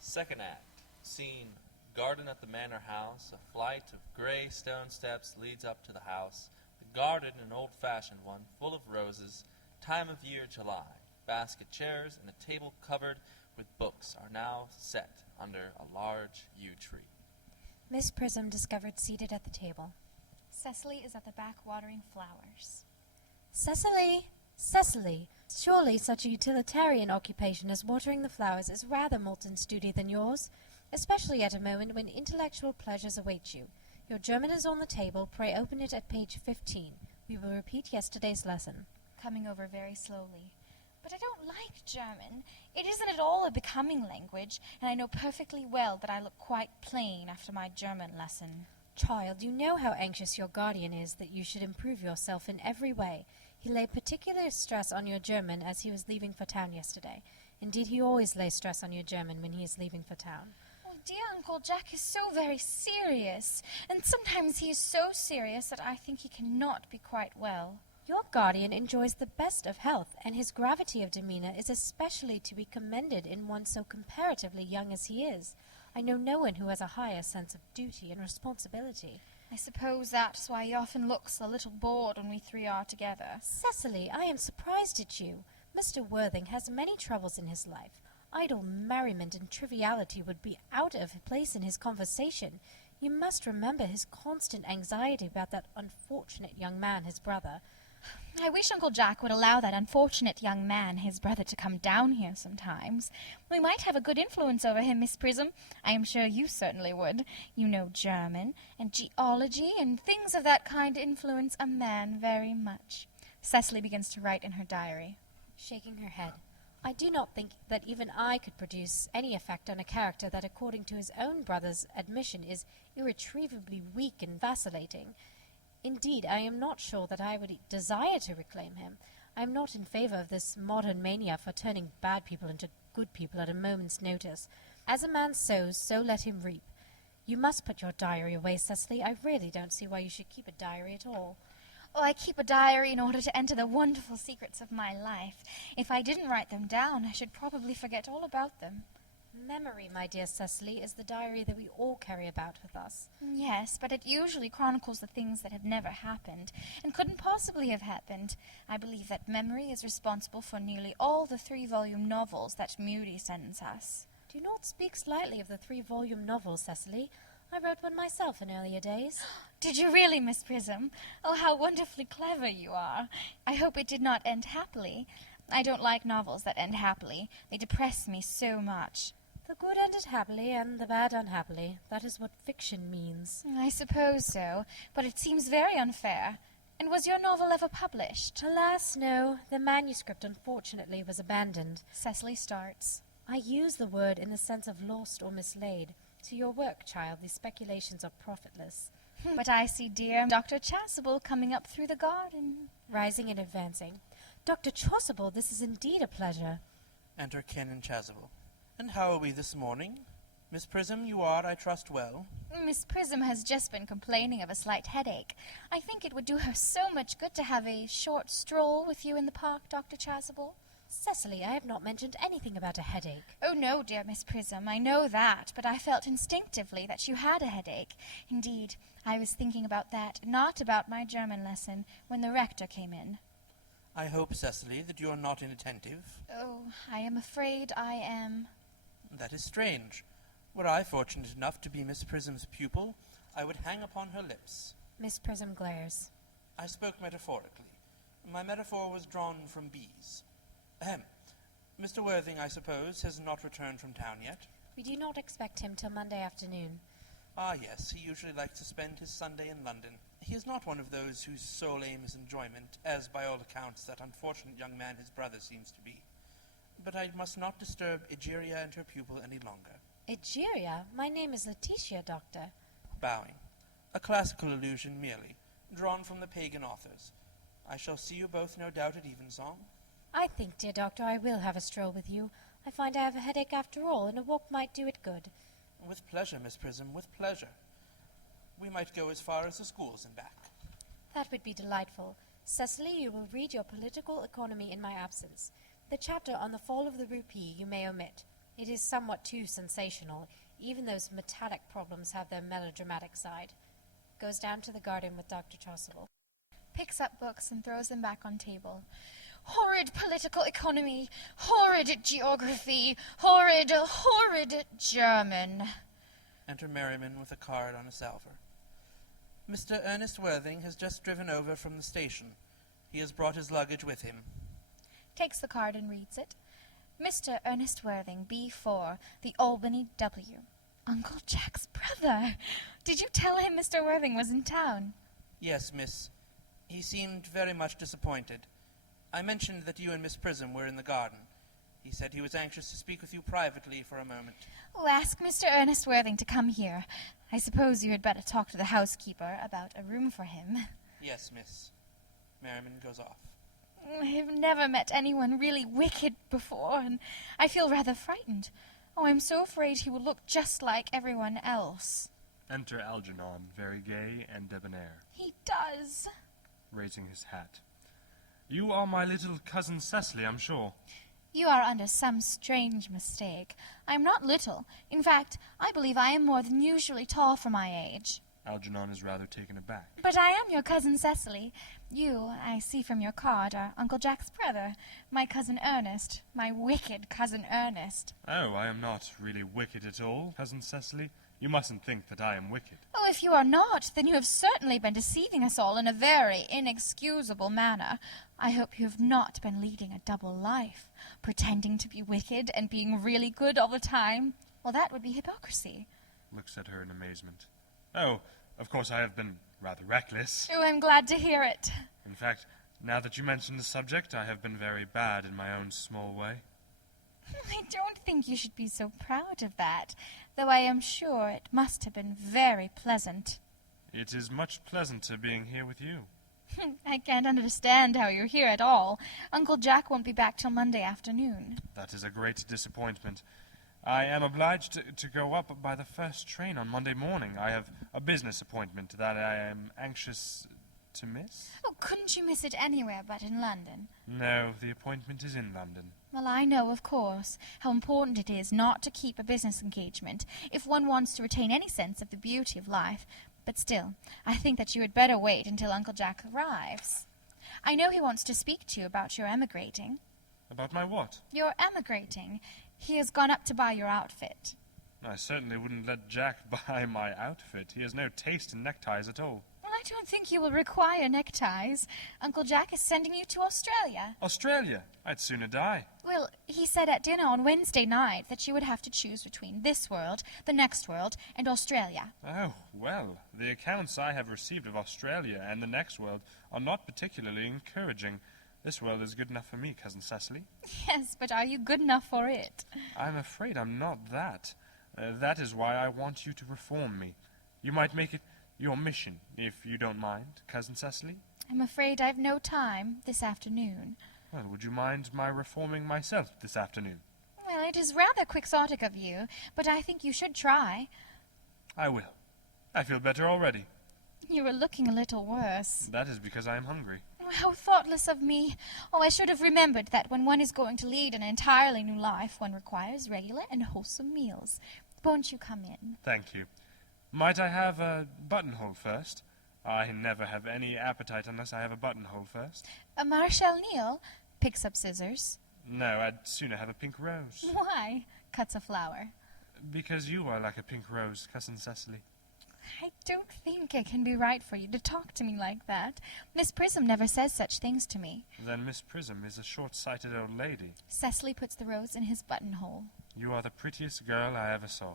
Second act. Scene. Garden at the manor house. A flight of gray stone steps leads up to the house. The garden, an old-fashioned one, full of roses. Time of year, July. Basket chairs and a table covered with books are now set under a large yew tree. Miss Prism discovered seated at the table. Cecily is at the back watering flowers. Cecily! Cecily! Surely such a utilitarian occupation as watering the flowers is rather Moulton's duty than yours, especially at a moment when intellectual pleasures await you. Your German is on the table. Pray open it at page 15. We will repeat yesterday's lesson. Coming over very slowly. But I don't like German. It isn't at all a becoming language, and I know perfectly well that I look quite plain after my German lesson. Child, you know how anxious your guardian is that you should improve yourself in every way. He laid particular stress on your German as he was leaving for town yesterday. Indeed, he always lays stress on your German when he is leaving for town. Oh, dear Uncle Jack is so very serious, and sometimes he is so serious that I think he cannot be quite well. Your guardian enjoys the best of health, and his gravity of demeanour is especially to be commended in one so comparatively young as he is. I know no one who has a higher sense of duty and responsibility. I suppose that's why he often looks a little bored when we three are together. Cecily, I am surprised at you. Mr. Worthing has many troubles in his life. Idle merriment and triviality would be out of place in his conversation. You must remember his constant anxiety about that unfortunate young man, his brother. I wish Uncle Jack would allow that unfortunate young man, his brother, to come down here sometimes. We might have a good influence over him, Miss Prism. I am sure you certainly would. You know German and geology and things of that kind influence a man very much. Cecily begins to write in her diary. Shaking her head. I do not think that even I could produce any effect on a character that, according to his own brother's admission, is irretrievably weak and vacillating. Indeed, I am not sure that I would desire to reclaim him. I am not in favour of this modern mania for turning bad people into good people at a moment's notice. As a man sows, so let him reap. You must put your diary away, Cecily. I really don't see why you should keep a diary at all. Oh, I keep a diary in order to enter the wonderful secrets of my life. If I didn't write them down, I should probably forget all about them. Memory, my dear Cecily, is the diary that we all carry about with us. Yes, but it usually chronicles the things that have never happened, and couldn't possibly have happened. I believe that memory is responsible for nearly all the 3-volume novels that Moody sends us. Do not speak slightly of the 3-volume novel, Cecily. I wrote one myself in earlier days. Did you really, Miss Prism? Oh, how wonderfully clever you are. I hope it did not end happily. I don't like novels that end happily. They depress me so much. The good ended happily and the bad unhappily. That is what fiction means. I suppose so, but it seems very unfair. And was your novel ever published? Alas, no. The manuscript, unfortunately, was abandoned. Cecily starts. I use the word in the sense of lost or mislaid. To your work, child, these speculations are profitless. But I see dear Dr. Chasuble coming up through the garden. Rising and advancing. Dr. Chasuble, this is indeed a pleasure. Enter Canon Chasuble. And how are we this morning? Miss Prism, you are, I trust, well? Miss Prism has just been complaining of a slight headache. I think it would do her so much good to have a short stroll with you in the park, Dr. Chasuble. Cecily, I have not mentioned anything about a headache. Oh, no, dear Miss Prism, I know that, but I felt instinctively that you had a headache. Indeed, I was thinking about that, not about my German lesson, when the rector came in. I hope, Cecily, that you are not inattentive. Oh, I am afraid I am. That is strange. Were I fortunate enough to be Miss Prism's pupil, I would hang upon her lips. Miss Prism glares. I spoke metaphorically. My metaphor was drawn from bees. Ahem. Mr. Worthing, I suppose, has not returned from town yet? We do not expect him till Monday afternoon. Ah, yes, he usually likes to spend his Sunday in London. He is not one of those whose sole aim is enjoyment, as by all accounts that unfortunate young man his brother seems to be. But I must not disturb Egeria and her pupil any longer. Egeria? My name is Letitia, Doctor. Bowing. A classical allusion merely, drawn from the pagan authors. I shall see you both, no doubt, at evensong. I think, dear Doctor, I will have a stroll with you. I find I have a headache after all, and a walk might do it good. With pleasure, Miss Prism, with pleasure. We might go as far as the schools and back. That would be delightful. Cecily, you will read your political economy in my absence. The chapter on the fall of the rupee you may omit. It is somewhat too sensational. Even those metallic problems have their melodramatic side. Goes down to the garden with Dr. Chasuble. Picks up books and throws them back on table. Horrid political economy, horrid geography, horrid German. Enter Merriman with a card on a salver. Mr. Ernest Worthing has just driven over from the station. He has brought his luggage with him. Takes the card and reads it. Mr. Ernest Worthing, B4, the Albany W. Uncle Jack's brother. Did you tell him Mr. Worthing was in town? Yes, miss. He seemed very much disappointed. I mentioned that you and Miss Prism were in the garden. He said he was anxious to speak with you privately for a moment. Oh, ask Mr. Ernest Worthing to come here. I suppose you had better talk to the housekeeper about a room for him. Yes, miss. Merriman goes off. I have never met anyone really wicked before, and I feel rather frightened. Oh, I'm so afraid he will look just like everyone else. Enter Algernon, very gay and debonair, He does. raising his hat. You are my little cousin Cecily, I'm sure. You are under some strange mistake. I am not little. In fact, I believe I am more than usually tall for my age. Algernon is rather taken aback. But I am your cousin Cecily. You, I see from your card, are Uncle Jack's brother, my cousin Ernest, my wicked cousin Ernest. Oh, I am not really wicked at all, cousin Cecily. You mustn't think that I am wicked. Oh, if you are not, then you have certainly been deceiving us all in a very inexcusable manner. I hope you have not been leading a double life, pretending to be wicked and being really good all the time. Well, that would be hypocrisy. Looks at her in amazement. Oh, of course I have been rather reckless. Oh, I'm glad to hear it. In fact, now that you mention the subject, I have been very bad in my own small way. I don't think you should be so proud of that, though I am sure it must have been very pleasant. It is much pleasanter being here with you. I can't understand how you're here at all. Uncle Jack won't be back till Monday afternoon. That is a great disappointment. I am obliged to go up by the first train on Monday morning. I have a business appointment that I am anxious to miss. Oh, couldn't you miss it anywhere but in London? No, the appointment is in London. Well, I know, of course, how important it is not to keep a business engagement if one wants to retain any sense of the beauty of life. But still, I think that you had better wait until Uncle Jack arrives. I know he wants to speak to you about your emigrating. About my what? Your emigrating. He has gone up to buy your outfit. I certainly wouldn't let Jack buy my outfit. He has no taste in neckties at all. Well, I don't think you will require neckties. Uncle Jack is sending you to Australia. Australia? I'd sooner die. Well, he said at dinner on Wednesday night that you would have to choose between this world, the next world, and Australia. Oh, well, the accounts I have received of Australia and the next world are not particularly encouraging. This world is good enough for me, Cousin Cecily. Yes, but are you good enough for it? I'm afraid I'm not that. That is why I want you to reform me. You might make it your mission, if you don't mind, Cousin Cecily. I'm afraid I've no time this afternoon. Well, would you mind my reforming myself this afternoon? Well, it is rather quixotic of you, but I think you should try. I will. I feel better already. You are looking a little worse. That is because I am hungry. How thoughtless of me. Oh, I should have remembered that when one is going to lead an entirely new life, one requires regular and wholesome meals. Won't you come in? Thank you. Might I have a buttonhole first? I never have any appetite unless I have a buttonhole first. Marshal Neal picks up scissors. No, I'd sooner have a pink rose. Why? Cuts a flower. Because you are like a pink rose, Cousin Cecily. I don't think it can be right for you to talk to me like that. Miss Prism never says such things to me. Then Miss Prism is a short-sighted old lady. Cecily puts the rose in his buttonhole. You are the prettiest girl I ever saw.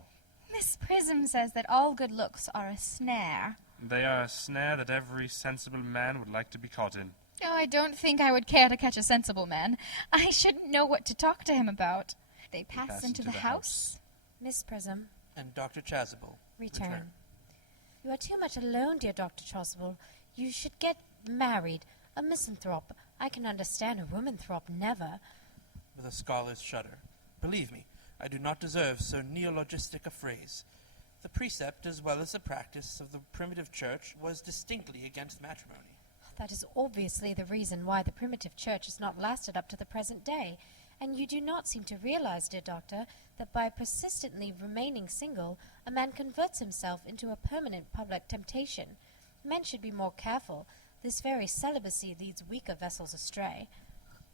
Miss Prism says that all good looks are a snare. They are a snare that every sensible man would like to be caught in. Oh, I don't think I would care to catch a sensible man. I shouldn't know what to talk to him about. They pass into the house. Miss Prism, And Dr. Chasuble. return. You are too much alone, dear Dr. Chasuble. You should get married. A misanthrope. I can understand a womanthrop, never. With a scholar's shudder. Believe me, I do not deserve so neologistic a phrase. The precept, as well as the practice of the primitive church, was distinctly against matrimony. That is obviously the reason why the primitive church has not lasted up to the present day. And you do not seem to realize, dear doctor, that by persistently remaining single, a man converts himself into a permanent public temptation. Men should be more careful. This very celibacy leads weaker vessels astray.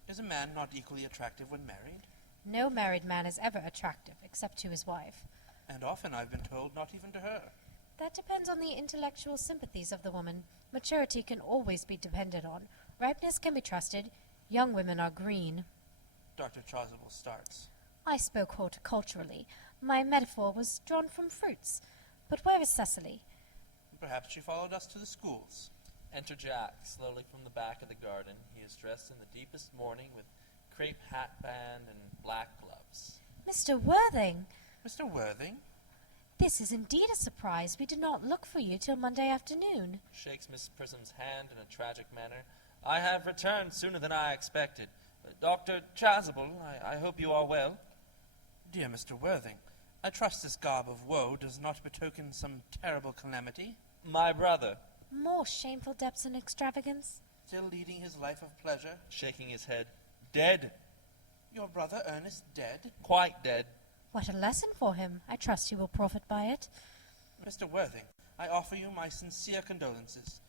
Is a man not equally attractive when married? No married man is ever attractive, except to his wife. And often, I've been told, not even to her. That depends on the intellectual sympathies of the woman. Maturity can always be depended on. Ripeness can be trusted. Young women are green. Dr. Chasuble starts. I spoke horticulturally. My metaphor was drawn from fruits. But where is Cecily? Perhaps she followed us to the schools. Enter Jack, slowly from the back of the garden. He is dressed in the deepest mourning with crepe hatband and black gloves. Mr. Worthing! Mr. Worthing? This is indeed a surprise. We did not look for you till Monday afternoon. Shakes Miss Prism's hand in a tragic manner. I have returned sooner than I expected. Dr. Chasuble, I hope you are well. Dear Mr. Worthing, I trust this garb of woe does not betoken some terrible calamity. My brother, More shameful depths and extravagance? Still leading his life of pleasure. shaking his head, dead, Your brother Ernest dead? quite dead. What a lesson for him. I trust you will profit by it. Mr. Worthing, I offer you my sincere condolences.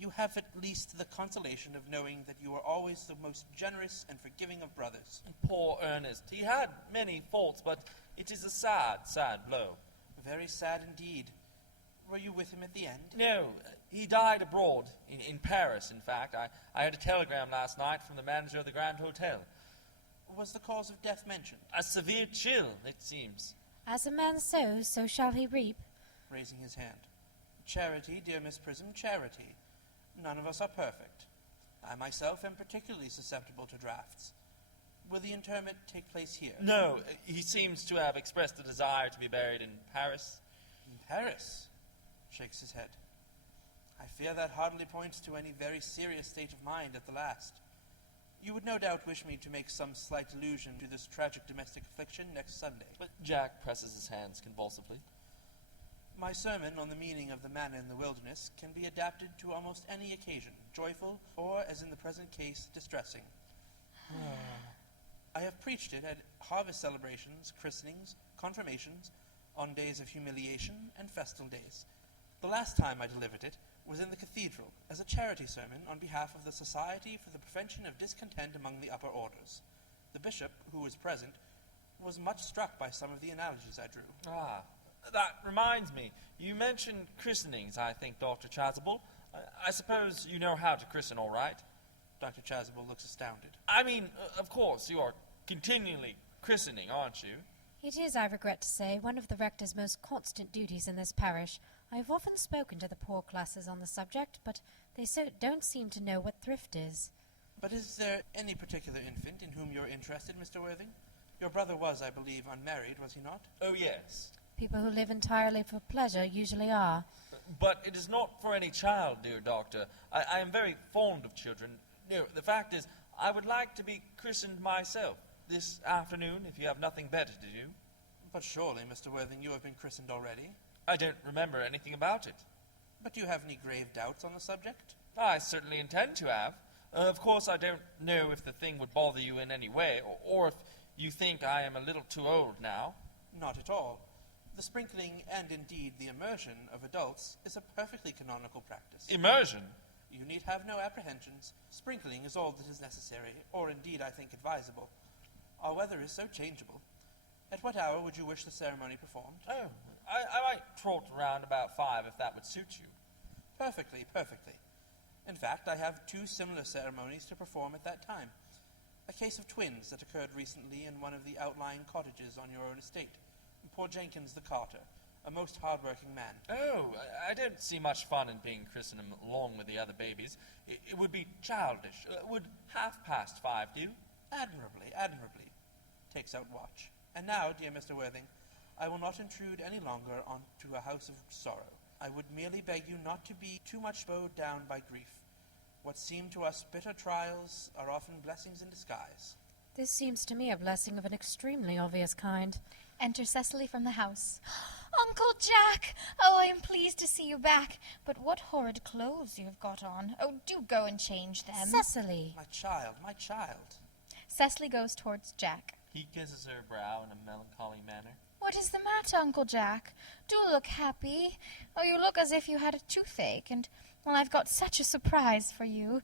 You have at least the consolation of knowing that you are always the most generous and forgiving of brothers. Poor Ernest. He had many faults, but it is a sad, sad blow. Very sad indeed. Were you with him at the end? No, he died abroad, in Paris, in fact. I had a telegram last night from the manager of the Grand Hotel. Was the cause of death mentioned? A severe chill, it seems. As a man sows, so shall he reap. Raising his hand. Charity, dear Miss Prism, charity. None of us are perfect. I myself am particularly susceptible to drafts. Will the interment take place here? No, he seems to have expressed a desire to be buried in Paris. In Paris? Shakes his head. I fear that hardly points to any very serious state of mind at the last. You would no doubt wish me to make some slight allusion to this tragic domestic affliction next Sunday. But Jack presses his hands convulsively. My sermon on the meaning of the manna in the wilderness can be adapted to almost any occasion, joyful or, as in the present case, distressing. I have preached it at harvest celebrations, christenings, confirmations, on days of humiliation, and festal days. The last time I delivered it was in the cathedral, as a charity sermon on behalf of the Society for the Prevention of Discontent among the Upper Orders. The bishop, who was present, was much struck by some of the analogies I drew. Ah, that reminds me. You mentioned christenings, I think, Dr. Chasuble. I suppose you know how to christen all right? Dr. Chasuble looks astounded. I mean, of course, you are continually christening, aren't you? It is, I regret to say, one of the rector's most constant duties in this parish. I have often spoken to the poor classes on the subject, but they don't seem to know what thrift is. But is there any particular infant in whom you're interested, Mr. Worthing? Your brother was, I believe, unmarried, was he not? Oh, yes. People who live entirely for pleasure usually are. But it is not for any child, dear doctor. I am very fond of children. No, the fact is, I would like to be christened myself this afternoon, if you have nothing better to do. But surely, Mr. Worthing, you have been christened already? I don't remember anything about it. But do you have any grave doubts on the subject? I certainly intend to have. Of course, I don't know if the thing would bother you in any way, or if you think I am a little too old now. Not at all. The sprinkling, and indeed the immersion, of adults is a perfectly canonical practice. Immersion? You need have no apprehensions. Sprinkling is all that is necessary, or indeed I think advisable. Our weather is so changeable. At what hour would you wish the ceremony performed? Oh, I might trot around about 5 if that would suit you. Perfectly, perfectly. In fact, I have 2 similar ceremonies to perform at that time. A case of twins that occurred recently in one of the outlying cottages on your own estate. Poor Jenkins the carter, a most hard-working man. Oh, I don't see much fun in being christened along with the other babies. It would be childish. Would 5:30 do? Admirably, admirably. Takes out watch. And now, dear Mr. Worthing, I will not intrude any longer onto a house of sorrow. I would merely beg you not to be too much bowed down by grief. What seem to us bitter trials are often blessings in disguise. This seems to me a blessing of an extremely obvious kind. Enter Cecily from the house. Uncle Jack! Oh, I am pleased to see you back. But what horrid clothes you have got on. Oh, do go and change them. Cecily! My child, my child. Cecily goes towards Jack. He kisses her brow in a melancholy manner. What is the matter, Uncle Jack? Do look happy. Oh, you look as if you had a toothache, and, well, I've got such a surprise for you.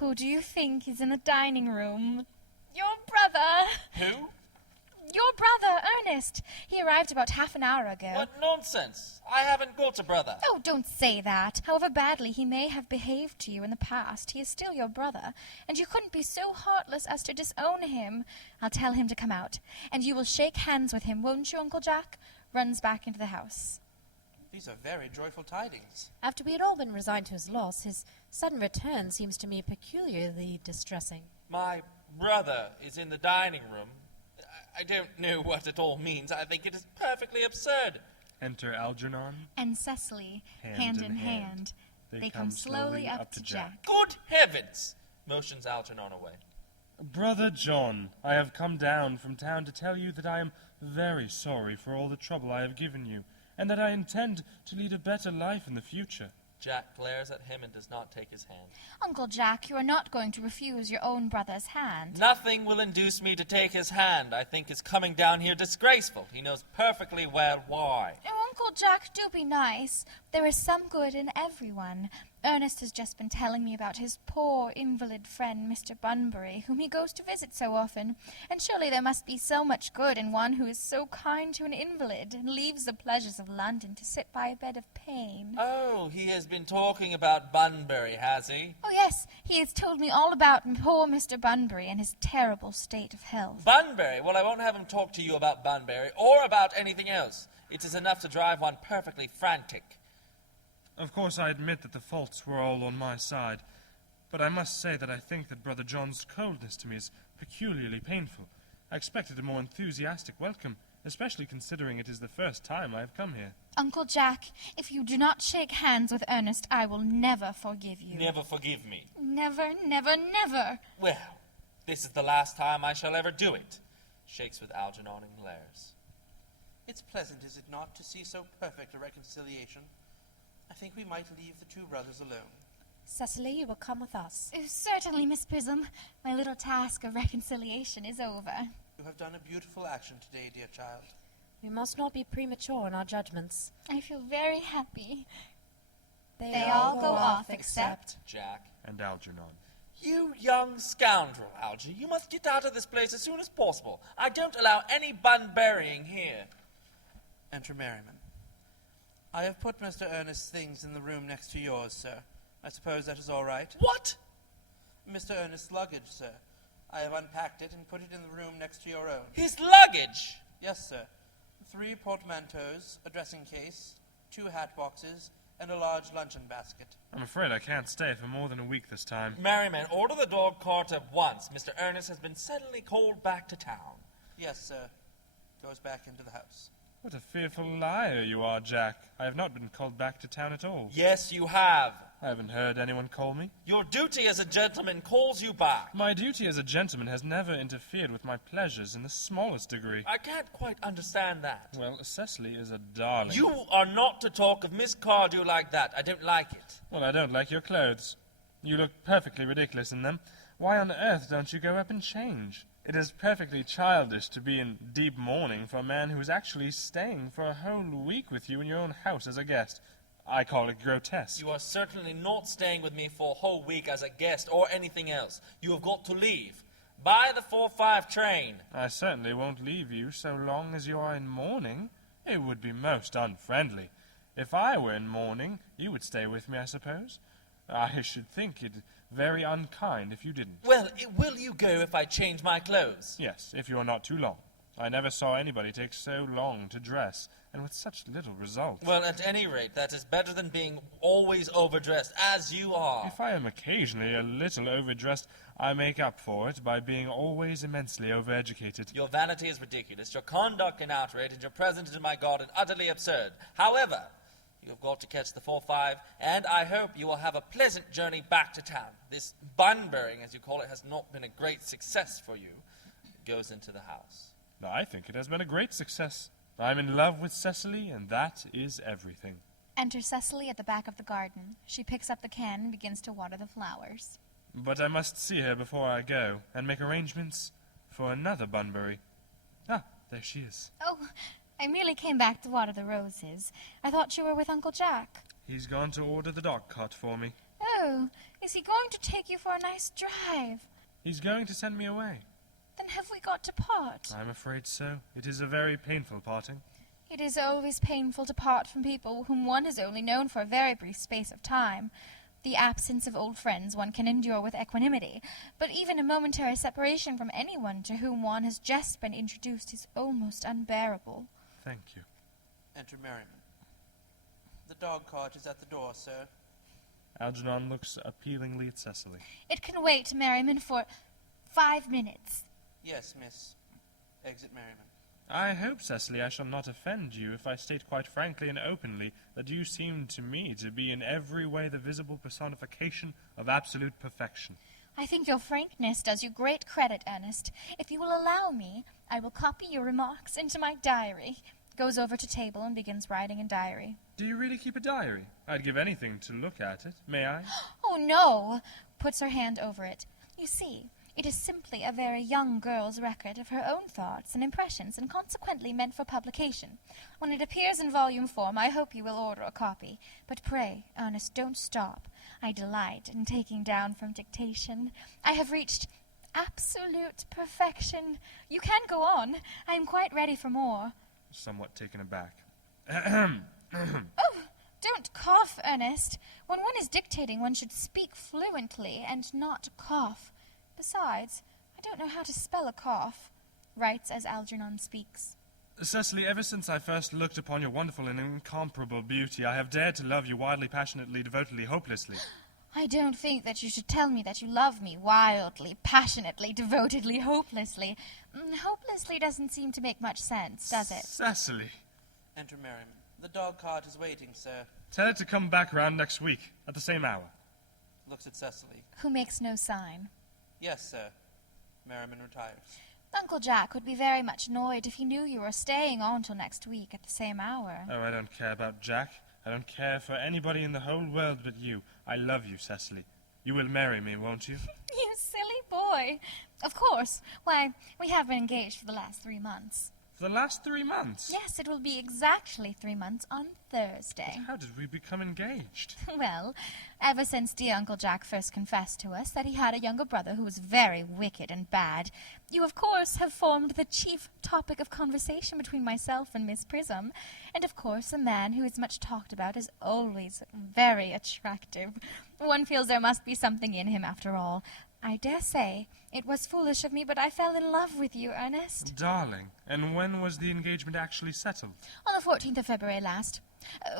Who do you think is in the dining room? Your brother! Who? Your brother, Ernest. He arrived about half an hour ago. What nonsense! I haven't got a brother. Oh, don't say that. However badly he may have behaved to you in the past, he is still your brother, and you couldn't be so heartless as to disown him. I'll tell him to come out, and you will shake hands with him, won't you, Uncle Jack? Runs back into the house. These are very joyful tidings. After we had all been resigned to his loss, his sudden return seems to me peculiarly distressing. My brother is in the dining room. I don't know what it all means. I think it is perfectly absurd. Enter Algernon. And Cecily, Hand hand in in hand. hand. They come slowly up to Jack. Good heavens! Motions Algernon away. Brother John, I have come down from town to tell you that I am very sorry for all the trouble I have given you, and that I intend to lead a better life in the future. Jack glares at him and does not take his hand. Uncle Jack, you are not going to refuse your own brother's hand. Nothing will induce me to take his hand. I think his coming down here disgraceful. He knows perfectly well why. Oh, Uncle Jack, do be nice. There is some good in everyone. Ernest has just been telling me about his poor invalid friend, Mr. Bunbury, whom he goes to visit so often. And surely there must be so much good in one who is so kind to an invalid and leaves the pleasures of London to sit by a bed of pain. Oh, he has been talking about Bunbury, has he? Oh, yes, he has told me all about poor Mr. Bunbury and his terrible state of health. Bunbury? Well, I won't have him talk to you about Bunbury or about anything else. It is enough to drive one perfectly frantic. Of course, I admit that the faults were all on my side, but I must say that I think that Brother John's coldness to me is peculiarly painful. I expected a more enthusiastic welcome, especially considering it is the first time I have come here. Uncle Jack, if you do not shake hands with Ernest, I will never forgive you. Never forgive me. Never, never, never. Well, this is the last time I shall ever do it. Shakes with Algernon and glares. It's pleasant, is it not, to see so perfect a reconciliation? I think we might leave the two brothers alone. Cecily, you will come with us. Oh, certainly, Miss Prism. My little task of reconciliation is over. You have done a beautiful action today, dear child. We must not be premature in our judgments. I feel very happy. They all go off except Jack. And Algernon. You young scoundrel, Algy. You must get out of this place as soon as possible. I don't allow any bun-burying here. Enter Merriman. I have put Mr. Ernest's things in the room next to yours, sir. I suppose that is all right? What? Mr. Ernest's luggage, sir. I have unpacked it and put it in the room next to your own. His luggage? Yes, sir. 3 portmanteaus, a dressing case, 2 hat boxes, and a large luncheon basket. I'm afraid I can't stay for more than a week this time. Merriman, order the dog cart at once. Mr. Ernest has been suddenly called back to town. Yes, sir. Goes back into the house. What a fearful liar you are, Jack. I have not been called back to town at all. Yes, you have. I haven't heard anyone call me. Your duty as a gentleman calls you back. My duty as a gentleman has never interfered with my pleasures in the smallest degree. I can't quite understand that. Well, Cecily is a darling. You are not to talk of Miss Cardew like that. I don't like it. Well, I don't like your clothes. You look perfectly ridiculous in them. Why on earth don't you go up and change? It is perfectly childish to be in deep mourning for a man who is actually staying for a whole week with you in your own house as a guest. I call it grotesque. You are certainly not staying with me for a whole week as a guest or anything else. You have got to leave. By the 4:05 train. I certainly won't leave you so long as you are in mourning. It would be most unfriendly. If I were in mourning, you would stay with me, I suppose. I should think it very unkind if you didn't. Well, will you go if I change my clothes? Yes, if you are not too long. I never saw anybody take so long to dress, and with such little result. Well, at any rate, that is better than being always overdressed, as you are. If I am occasionally a little overdressed, I make up for it by being always immensely overeducated. Your vanity is ridiculous, your conduct an outrage, and your presence in my garden utterly absurd. However, you have got to catch the 4:05, and I hope you will have a pleasant journey back to town. This bun-burying, as you call it, has not been a great success for you. Goes into the house. I think it has been a great success. I'm in love with Cecily, and that is everything. Enter Cecily at the back of the garden. She picks up the can and begins to water the flowers. But I must see her before I go, and make arrangements for another Bunbury. Ah, there she is. Oh, I merely came back to water the roses. I thought you were with Uncle Jack. He's gone to order the dog cart for me. Oh, is he going to take you for a nice drive? He's going to send me away. Then have we got to part? I'm afraid so. It is a very painful parting. It is always painful to part from people whom one has only known for a very brief space of time. The absence of old friends one can endure with equanimity, but even a momentary separation from anyone to whom one has just been introduced is almost unbearable. Thank you. Enter Merriman. The dog cart is at the door, sir. Algernon looks appealingly at Cecily. It can wait, Merriman, for 5 minutes. Yes, miss. Exit Merriman. I hope, Cecily, I shall not offend you if I state quite frankly and openly that you seem to me to be in every way the visible personification of absolute perfection. I think your frankness does you great credit, Ernest. If you will allow me, I will copy your remarks into my diary. Goes over to table and begins writing a diary. Do you really keep a diary? I'd give anything to look at it. May I? Oh, no! Puts her hand over it. You see, it is simply a very young girl's record of her own thoughts and impressions, and consequently meant for publication. When it appears in volume form, I hope you will order a copy. But pray, Ernest, don't stop. I delight in taking down from dictation. I have reached absolute perfection. You can go on. I am quite ready for more. Somewhat taken aback. Oh, don't cough, Ernest. When one is dictating, one should speak fluently and not cough. Besides, I don't know how to spell a cough. Writes as Algernon speaks. Cecily, ever since I first looked upon your wonderful and incomparable beauty, I have dared to love you wildly, passionately, devotedly, hopelessly. I don't think that you should tell me that you love me wildly, passionately, devotedly, hopelessly. Hopelessly doesn't seem to make much sense, does it? Cecily. Enter Merriman. The dog cart is waiting, sir. Tell it to come back round next week, at the same hour. Looks at Cecily. Who makes no sign. Yes, sir. Merriman retires. Uncle Jack would be very much annoyed if he knew you were staying on till next week at the same hour. Oh, I don't care about Jack. I don't care for anybody in the whole world but you. I love you, Cecily. You will marry me, won't you? You silly boy. Of course. Why, we have been engaged for the last 3 months. For the last 3 months? Yes, it will be exactly 3 months on Thursday. How did we become engaged? Well, ever since dear Uncle Jack first confessed to us that he had a younger brother who was very wicked and bad, you of course have formed the chief topic of conversation between myself and Miss Prism, and of course a man who is much talked about is always very attractive. One feels there must be something in him after all. I dare say it was foolish of me, but I fell in love with you, Ernest. Darling, and when was the engagement actually settled? On the 14th of February last.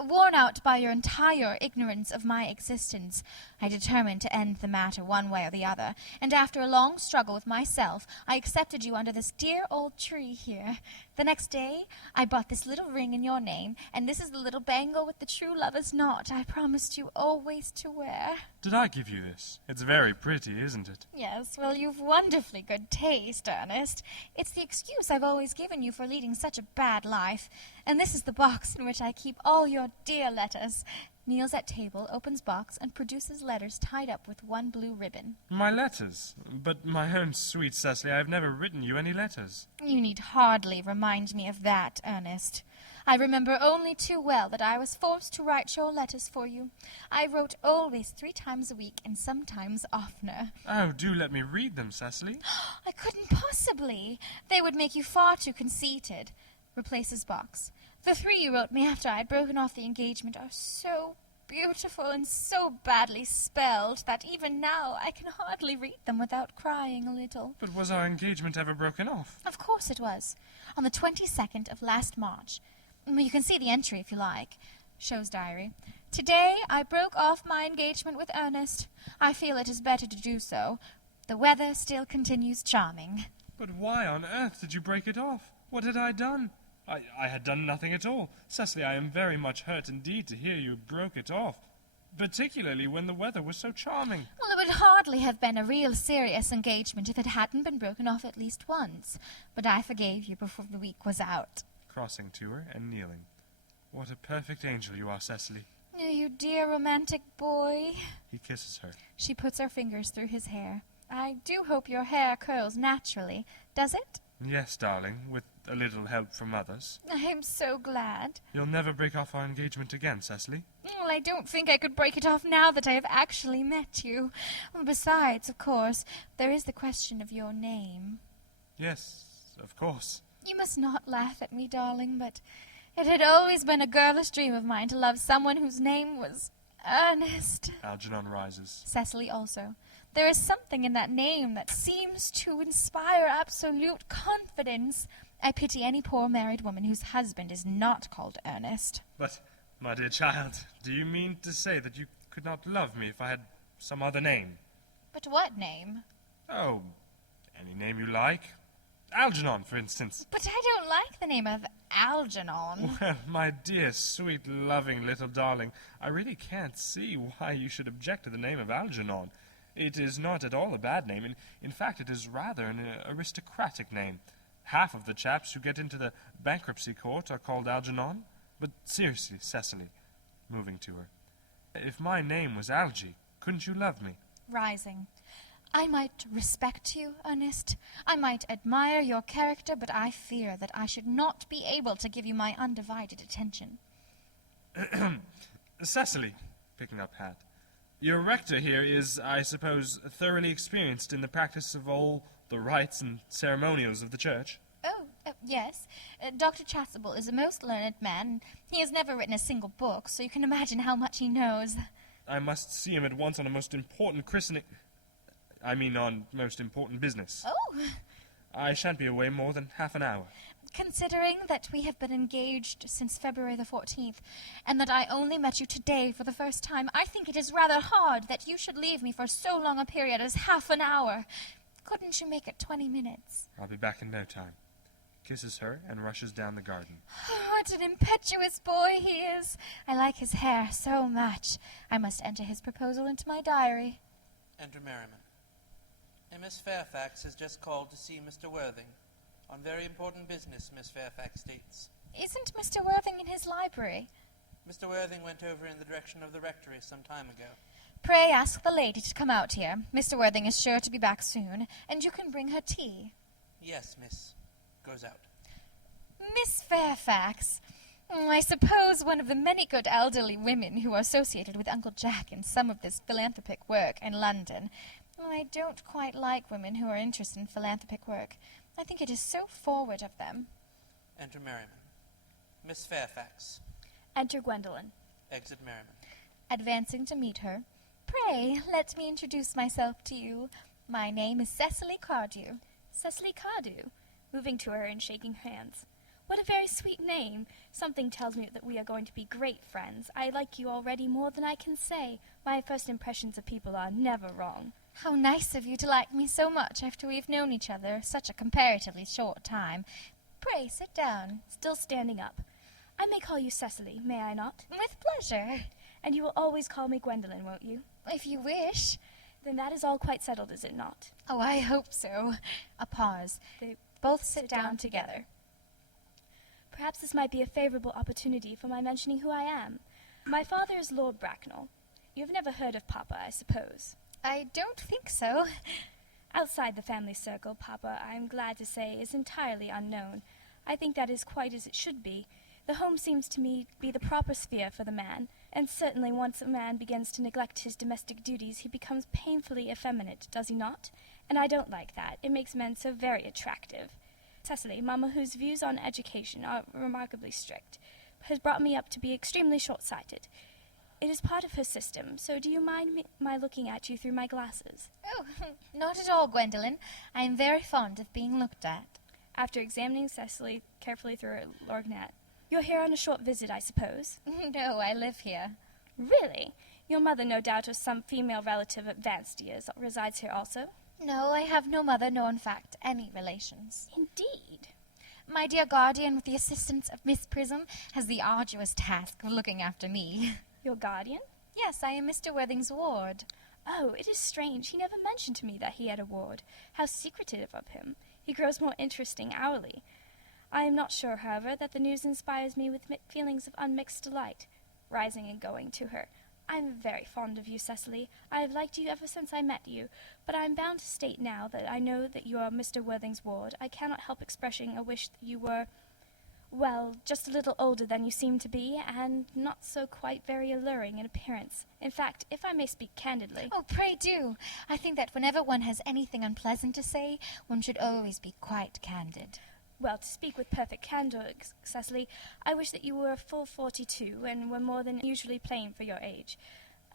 Worn out by your entire ignorance of my existence, I determined to end the matter one way or the other, and after a long struggle with myself, I accepted you under this dear old tree here. The next day, I bought this little ring in your name, and this is the little bangle with the true lover's knot I promised you always to wear. Did I give you this? It's very pretty, isn't it? Yes, well, you've wonderfully good taste, Ernest. It's the excuse I've always given you for leading such a bad life. And this is the box in which I keep all your dear letters. Kneels at table, opens box, and produces letters tied up with one blue ribbon. My letters? But my own sweet Cecily, I have never written you any letters. You need hardly remind me of that, Ernest. I remember only too well that I was forced to write your letters for you. I wrote always 3 times a week, and sometimes oftener. Oh, do let me read them, Cecily. I couldn't possibly. They would make you far too conceited. Replaces box. The 3 you wrote me after I had broken off the engagement are so beautiful and so badly spelled that even now I can hardly read them without crying a little. But was our engagement ever broken off? Of course it was. On the 22nd of last March. You can see the entry if you like. Show's diary. Today I broke off my engagement with Ernest. I feel it is better to do so. The weather still continues charming. But why on earth did you break it off? What had I done? I had done nothing at all. Cecily, I am very much hurt indeed to hear you broke it off, particularly when the weather was so charming. Well, it would hardly have been a real serious engagement if it hadn't been broken off at least once. But I forgave you before the week was out. Crossing to her and kneeling. What a perfect angel you are, Cecily. Oh, you dear romantic boy. He kisses her. She puts her fingers through his hair. I do hope your hair curls naturally. Does it? Yes, darling, with a little help from others. I am so glad. You'll never break off our engagement again, Cecily? Well, I don't think I could break it off now that I have actually met you. Besides, of course, there is the question of your name. Yes, of course. You must not laugh at me, darling, but it had always been a girlish dream of mine to love someone whose name was Ernest. Algernon rises. Cecily also. There is something in that name that seems to inspire absolute confidence. I pity any poor married woman whose husband is not called Ernest. But, my dear child, do you mean to say that you could not love me if I had some other name? But what name? Oh, any name you like. Algernon, for instance. But I don't like the name of Algernon. Well, my dear, sweet, loving little darling, I really can't see why you should object to the name of Algernon. It is not at all a bad name. In fact, it is rather an aristocratic name. Half of the chaps who get into the bankruptcy court are called Algernon. But seriously, Cecily, moving to her, if my name was Algy, couldn't you love me? Rising. I might respect you, Ernest. I might admire your character, but I fear that I should not be able to give you my undivided attention. Cecily, picking up hat, your rector here is, I suppose, thoroughly experienced in the practice of all the rites and ceremonials of the church. Oh, yes. Dr. Chasuble is a most learned man. He has never written a single book, so you can imagine how much he knows. I must see him at once on a most important christening... on most important business. Oh! I shan't be away more than half an hour. Considering that we have been engaged since February the 14th, and that I only met you today for the first time, I think it is rather hard that you should leave me for so long a period as half an hour. Couldn't you make it 20 minutes? I'll be back in no time. Kisses her and rushes down the garden. What an impetuous boy he is! I like his hair so much. I must enter his proposal into my diary. Enter Merriman. A Miss Fairfax has just called to see Mr. Worthing. On very important business, Miss Fairfax states. Isn't Mr. Worthing in his library? Mr. Worthing went over in the direction of the rectory some time ago. Pray ask the lady to come out here. Mr. Worthing is sure to be back soon, and you can bring her tea. Yes, miss. Goes out. Miss Fairfax, I suppose one of the many good elderly women who are associated with Uncle Jack in some of this philanthropic work in London. I don't quite like women who are interested in philanthropic work. I think it is so forward of them. Enter Merriman. Miss Fairfax. Enter Gwendolen. Exit Merriman. Advancing to meet her. Pray, let me introduce myself to you. My name is Cecily Cardew. Cecily Cardew. Moving to her and shaking hands. What a very sweet name. Something tells me that we are going to be great friends. I like you already more than I can say. My first impressions of people are never wrong. How nice of you to like me so much after we've known each other such a comparatively short time. Pray, sit down. Still standing up. I may call you Cecily, may I not? With pleasure. And you will always call me Gwendolen, won't you? If you wish. Then that is all quite settled, is it not? Oh, I hope so. A pause. They both sit down together. Perhaps this might be a favorable opportunity for my mentioning who I am. My father is Lord Bracknell. You have never heard of Papa, I suppose. I don't think so. Outside the family circle, Papa, I am glad to say, is entirely unknown. I think that is quite as it should be. The home seems to me to be the proper sphere for the man, and certainly once a man begins to neglect his domestic duties, he becomes painfully effeminate, does he not? And I don't like that. It makes men so very attractive. Cecily, Mamma, whose views on education are remarkably strict, has brought me up to be extremely short-sighted. It is part of her system, so do you mind my looking at you through my glasses? Oh, not at all, Gwendolen. I am very fond of being looked at. After examining Cecily carefully through her lorgnette. You're here on a short visit, I suppose? No, I live here. Really? Your mother, no doubt, or some female relative of advanced years, resides here also? No, I have no mother, nor in fact any relations. Indeed. My dear guardian, with the assistance of Miss Prism, has the arduous task of looking after me. Your guardian? Yes, I am Mr. Worthing's ward. Oh, it is strange. He never mentioned to me that he had a ward. How secretive of him. He grows more interesting hourly. I am not sure, however, that the news inspires me with feelings of unmixed delight. Rising and going to her. I am very fond of you, Cecily. I have liked you ever since I met you, but I am bound to state now that I know that you are Mr. Worthing's ward. I cannot help expressing a wish that you were, well, just a little older than you seem to be, and not so quite very alluring in appearance. In fact, if I may speak candidly— Oh, pray do. I think that whenever one has anything unpleasant to say, one should always be quite candid. Well, to speak with perfect candor, Cecily, I wish that you were a full 42 and were more than usually plain for your age.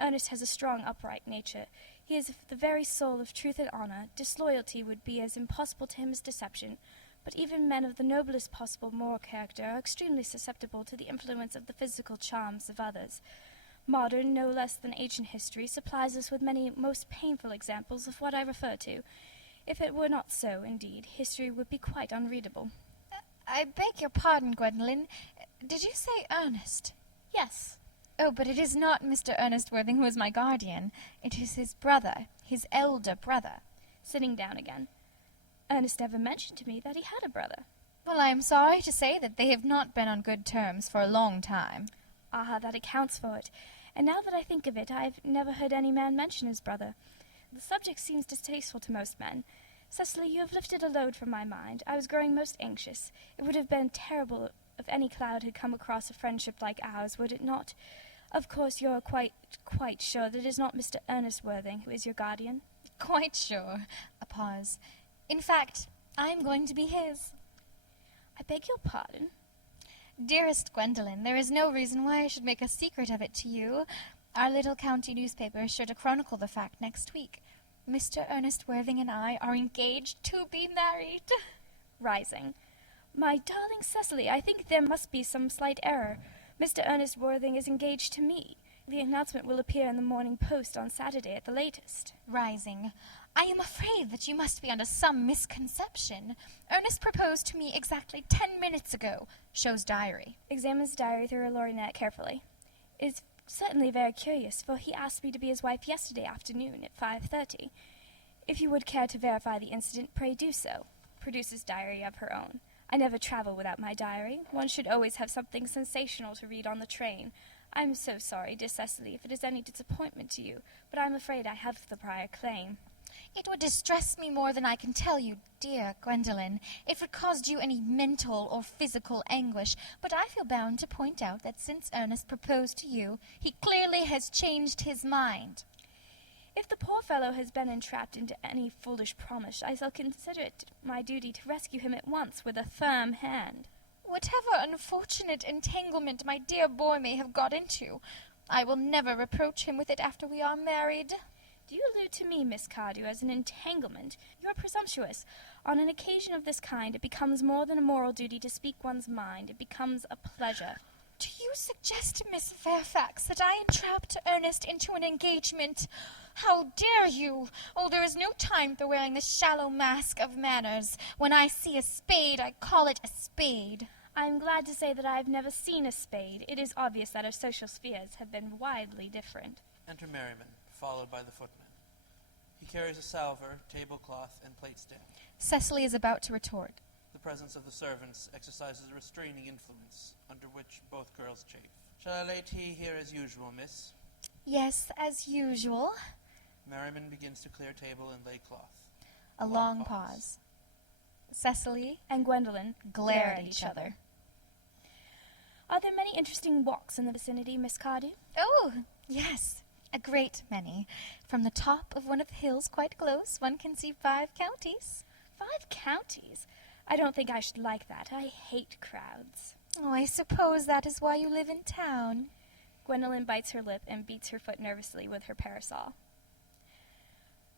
Ernest has a strong, upright nature. He is the very soul of truth and honor. Disloyalty would be as impossible to him as deception. But even men of the noblest possible moral character are extremely susceptible to the influence of the physical charms of others. Modern, no less than ancient history, supplies us with many most painful examples of what I refer to. If it were not so, indeed, history would be quite unreadable. I beg your pardon, Gwendolen. Did you say Ernest? Yes. Oh, but it is not Mr. Ernest Worthing who is my guardian. It is his brother, his elder brother. Sitting down again. Ernest never mentioned to me that he had a brother. Well, I am sorry to say that they have not been on good terms for a long time. Ah, that accounts for it. And now that I think of it, I have never heard any man mention his brother. The subject seems distasteful to most men. Cecily, you have lifted a load from my mind. I was growing most anxious. It would have been terrible if any cloud had come across a friendship like ours, would it not? Of course, you are quite sure that it is not Mr. Ernest Worthing who is your guardian? Quite sure. A pause. In fact, I am going to be his. I beg your pardon? Dearest Gwendolen, there is no reason why I should make a secret of it to you. Our little county newspaper is sure to chronicle the fact next week. Mr. Ernest Worthing and I are engaged to be married. Rising. My darling Cecily, I think there must be some slight error. Mr. Ernest Worthing is engaged to me. The announcement will appear in the Morning Post on Saturday at the latest. Rising. I am afraid that you must be under some misconception. Ernest proposed to me exactly 10 minutes ago. Shows diary. Examines diary through a lorgnette carefully. It's certainly very curious, for he asked me to be his wife yesterday afternoon at 5:30. If you would care to verify the incident, pray do so. Produces diary of her own. I never travel without my diary. One should always have something sensational to read on the train. I'm so sorry, dear Cecily, if it is any disappointment to you, but I'm afraid I have the prior claim. It would distress me more than I can tell you, dear Gwendolen, if it caused you any mental or physical anguish, but I feel bound to point out that since Ernest proposed to you, he clearly has changed his mind. If the poor fellow has been entrapped into any foolish promise, I shall consider it my duty to rescue him at once with a firm hand. Whatever unfortunate entanglement my dear boy may have got into, I will never reproach him with it after we are married. Do you allude to me, Miss Cardew, as an entanglement? You are presumptuous. On an occasion of this kind, it becomes more than a moral duty to speak one's mind. It becomes a pleasure. Do you suggest, Miss Fairfax, that I entrapped Ernest into an engagement? How dare you? Oh, there is no time for wearing the shallow mask of manners. When I see a spade, I call it a spade. I am glad to say that I have never seen a spade. It is obvious that our social spheres have been widely different. Enter Merriman, followed by the footman. He carries a salver, tablecloth, and plate stand. Cecily is about to retort. The presence of the servants exercises a restraining influence, under which both girls chafe. Shall I lay tea here as usual, miss? Yes, as usual. Merriman begins to clear table and lay cloth. A long pause. Cecily and Gwendolen glare at each other. Are there many interesting walks in the vicinity, Miss Cardew? Oh, yes, a great many. From the top of one of the hills quite close, one can see 5 counties. 5 counties? I don't think I should like that. I hate crowds. Oh, I suppose that is why you live in town. Gwendolen bites her lip and beats her foot nervously with her parasol.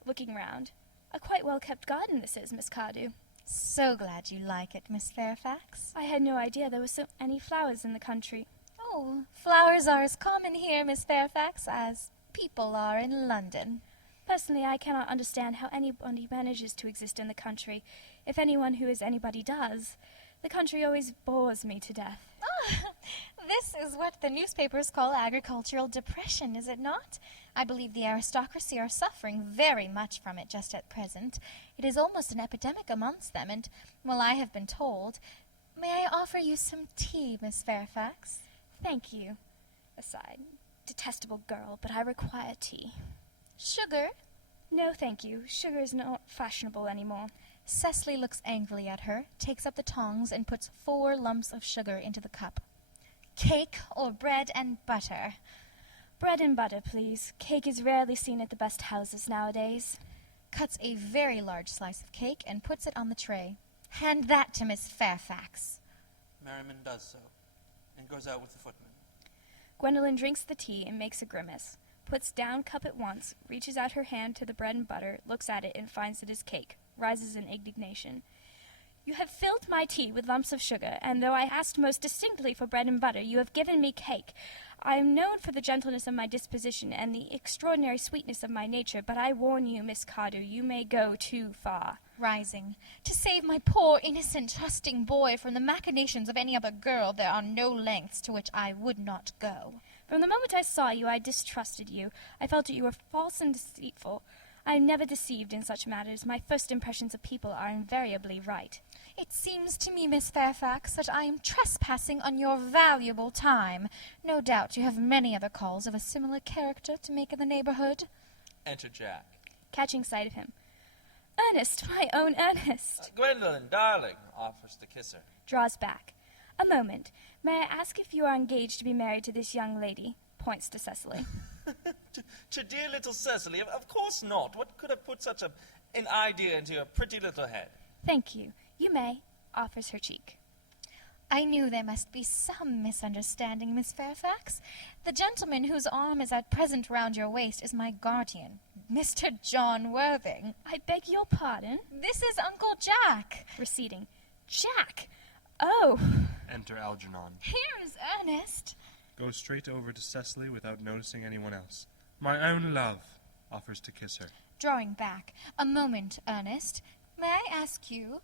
Looking round. A quite well-kept garden this is, Miss Cardew. So glad you like it, Miss Fairfax. I had no idea there were so many flowers in the country. Oh, flowers are as common here, Miss Fairfax, as people are in London. Personally, I cannot understand how anybody manages to exist in the country, if anyone who is anybody does. The country always bores me to death. Ah, this is what the newspapers call agricultural depression, is it not? I believe the aristocracy are suffering very much from it just at present. It is almost an epidemic amongst them, and, well, I have been told. May I offer you some tea, Miss Fairfax? Thank you. Aside. Detestable girl, but I require tea. Sugar? No, thank you. Sugar is not fashionable anymore. Cecily looks angrily at her, takes up the tongs, and puts 4 lumps of sugar into the cup. Cake or bread and butter? Bread and butter, please. Cake is rarely seen at the best houses nowadays. Cuts a very large slice of cake and puts it on the tray. Hand that to Miss Fairfax. Merriman does so, and goes out with the footman. Gwendolen drinks the tea and makes a grimace, puts down cup at once, reaches out her hand to the bread and butter, looks at it and finds it is cake, rises in indignation. You have filled my tea with lumps of sugar, and though I asked most distinctly for bread and butter, you have given me cake. I am known for the gentleness of my disposition and the extraordinary sweetness of my nature, but I warn you, Miss Cardew, you may go too far. Rising. To save my poor, innocent, trusting boy from the machinations of any other girl, there are no lengths to which I would not go. From the moment I saw you, I distrusted you. I felt that you were false and deceitful. I am never deceived in such matters. My first impressions of people are invariably right. It seems to me, Miss Fairfax, that I am trespassing on your valuable time. No doubt you have many other calls of a similar character to make in the neighborhood. Enter Jack. Catching sight of him. Ernest, my own Ernest. Gwendolen, darling, offers to kiss her. Draws back. A moment. May I ask if you are engaged to be married to this young lady? Points to Cecily. To dear little Cecily, of course not. What could have put such an idea into your pretty little head? Thank you. You may. Offers her cheek. I knew there must be some misunderstanding, Miss Fairfax. The gentleman whose arm is at present round your waist is my guardian, Mr. John Worthing. I beg your pardon? This is Uncle Jack. Receding. Jack! Oh, Enter Algernon. Here is Ernest. Go straight over to Cecily without noticing anyone else. My own love, offers to kiss her. Drawing back. A moment, Ernest. May I ask you,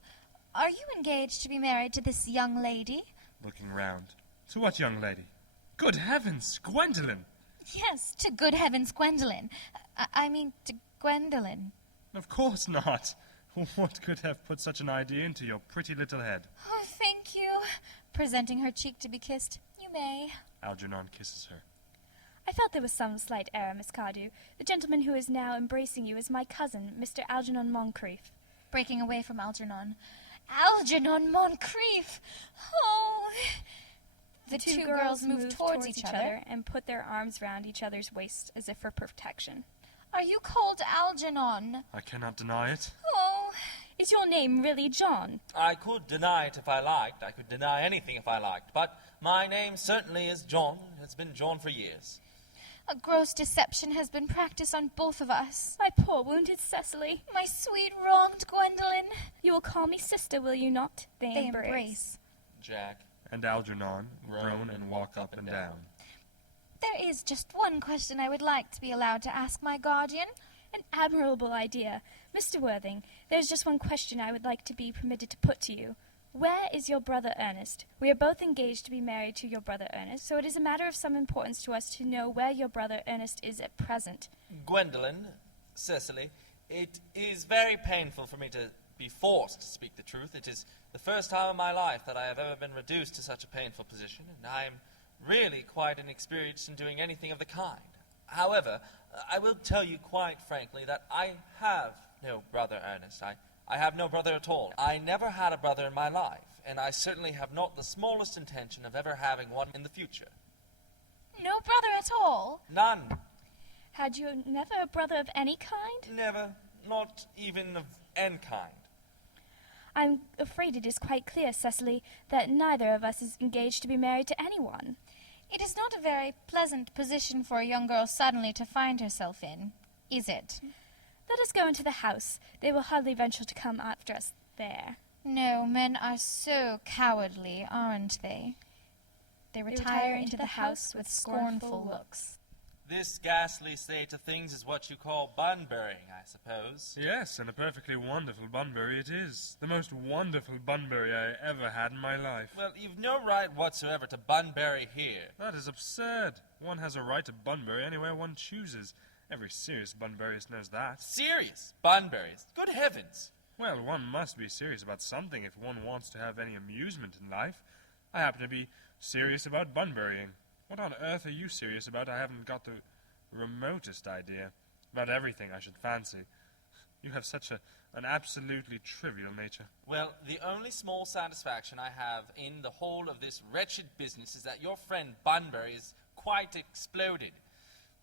are you engaged to be married to this young lady? Looking round. To what young lady? Good heavens, Gwendolen! Yes, to good heavens, Gwendolen. I mean, to Gwendolen. Of course not. What could have put such an idea into your pretty little head? Oh, thank you. Presenting her cheek to be kissed. You may. Algernon kisses her. I felt there was some slight error, Miss Cardew. The gentleman who is now embracing you is my cousin, Mr. Algernon Moncrieff. Breaking away from Algernon. Algernon Moncrieff! Oh! The two girls moved towards each other. And put their arms round each other's waist as if for protection. Are you called Algernon? I cannot deny it. Oh! Is your name really John? I could deny it if I liked. I could deny anything if I liked. But my name certainly is John. It's been John for years. A gross deception has been practiced on both of us. My poor wounded Cecily. My sweet wronged Gwendolen. You will call me sister, will you not? They embrace. Jack. And Algernon groan and walk up and down. There is just one question I would like to be allowed to ask my guardian. An admirable idea. Mr. Worthing, there's just one question I would like to be permitted to put to you. Where is your brother Ernest? We are both engaged to be married to your brother Ernest, so it is a matter of some importance to us to know where your brother Ernest is at present. Gwendolen, Cecily, it is very painful for me to be forced to speak the truth. It is the first time in my life that I have ever been reduced to such a painful position, and I am really quite inexperienced in doing anything of the kind. However, I will tell you quite frankly that I have no brother Ernest. I have no brother at all. I never had a brother in my life, and I certainly have not the smallest intention of ever having one in the future. No brother at all? None. Had you never a brother of any kind? Never. Not even of any kind. I'm afraid it is quite clear, Cecily, that neither of us is engaged to be married to anyone. It is not a very pleasant position for a young girl suddenly to find herself in, is it? Let us go into the house. They will hardly venture to come after us there. No, men are so cowardly, aren't they? They retire into the house with scornful looks. This ghastly state of things is what you call bun-burying, I suppose. Yes, and a perfectly wonderful bunbury it is. The most wonderful bunbury I ever had in my life. Well, you've no right whatsoever to bun-bury here. That is absurd. One has a right to bunbury anywhere one chooses. Every serious bunburyist knows that. Serious? Bunburies? Good heavens! Well, one must be serious about something if one wants to have any amusement in life. I happen to be serious about bunburying. What on earth are you serious about? I haven't got the remotest idea. About everything, I should fancy. You have such an absolutely trivial nature. Well, the only small satisfaction I have in the whole of this wretched business is that your friend Bunbury is quite exploded.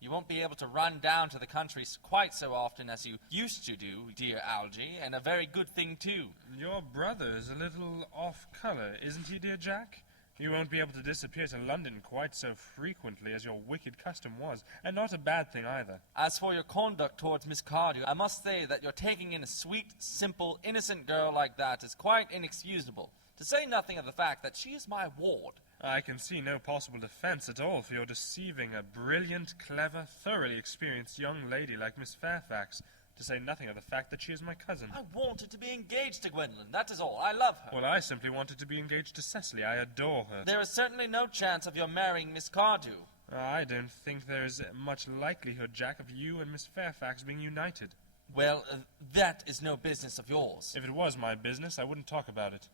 You won't be able to run down to the country quite so often as you used to do, dear Algy, and a very good thing, too. Your brother is a little off-color, isn't he, dear Jack? You won't be able to disappear to London quite so frequently as your wicked custom was, and not a bad thing either. As for your conduct towards Miss Cardew, I must say that your taking in a sweet, simple, innocent girl like that is quite inexcusable, to say nothing of the fact that she is my ward. I can see no possible defense at all for your deceiving a brilliant, clever, thoroughly experienced young lady like Miss Fairfax, to say nothing of the fact that she is my cousin. I wanted to be engaged to Gwendolen, that is all. I love her. Well, I simply wanted to be engaged to Cecily. I adore her. There is certainly no chance of your marrying Miss Cardew. I don't think there's much likelihood, Jack, of you and Miss Fairfax being united. Well, that is no business of yours. If it was my business, I wouldn't talk about it.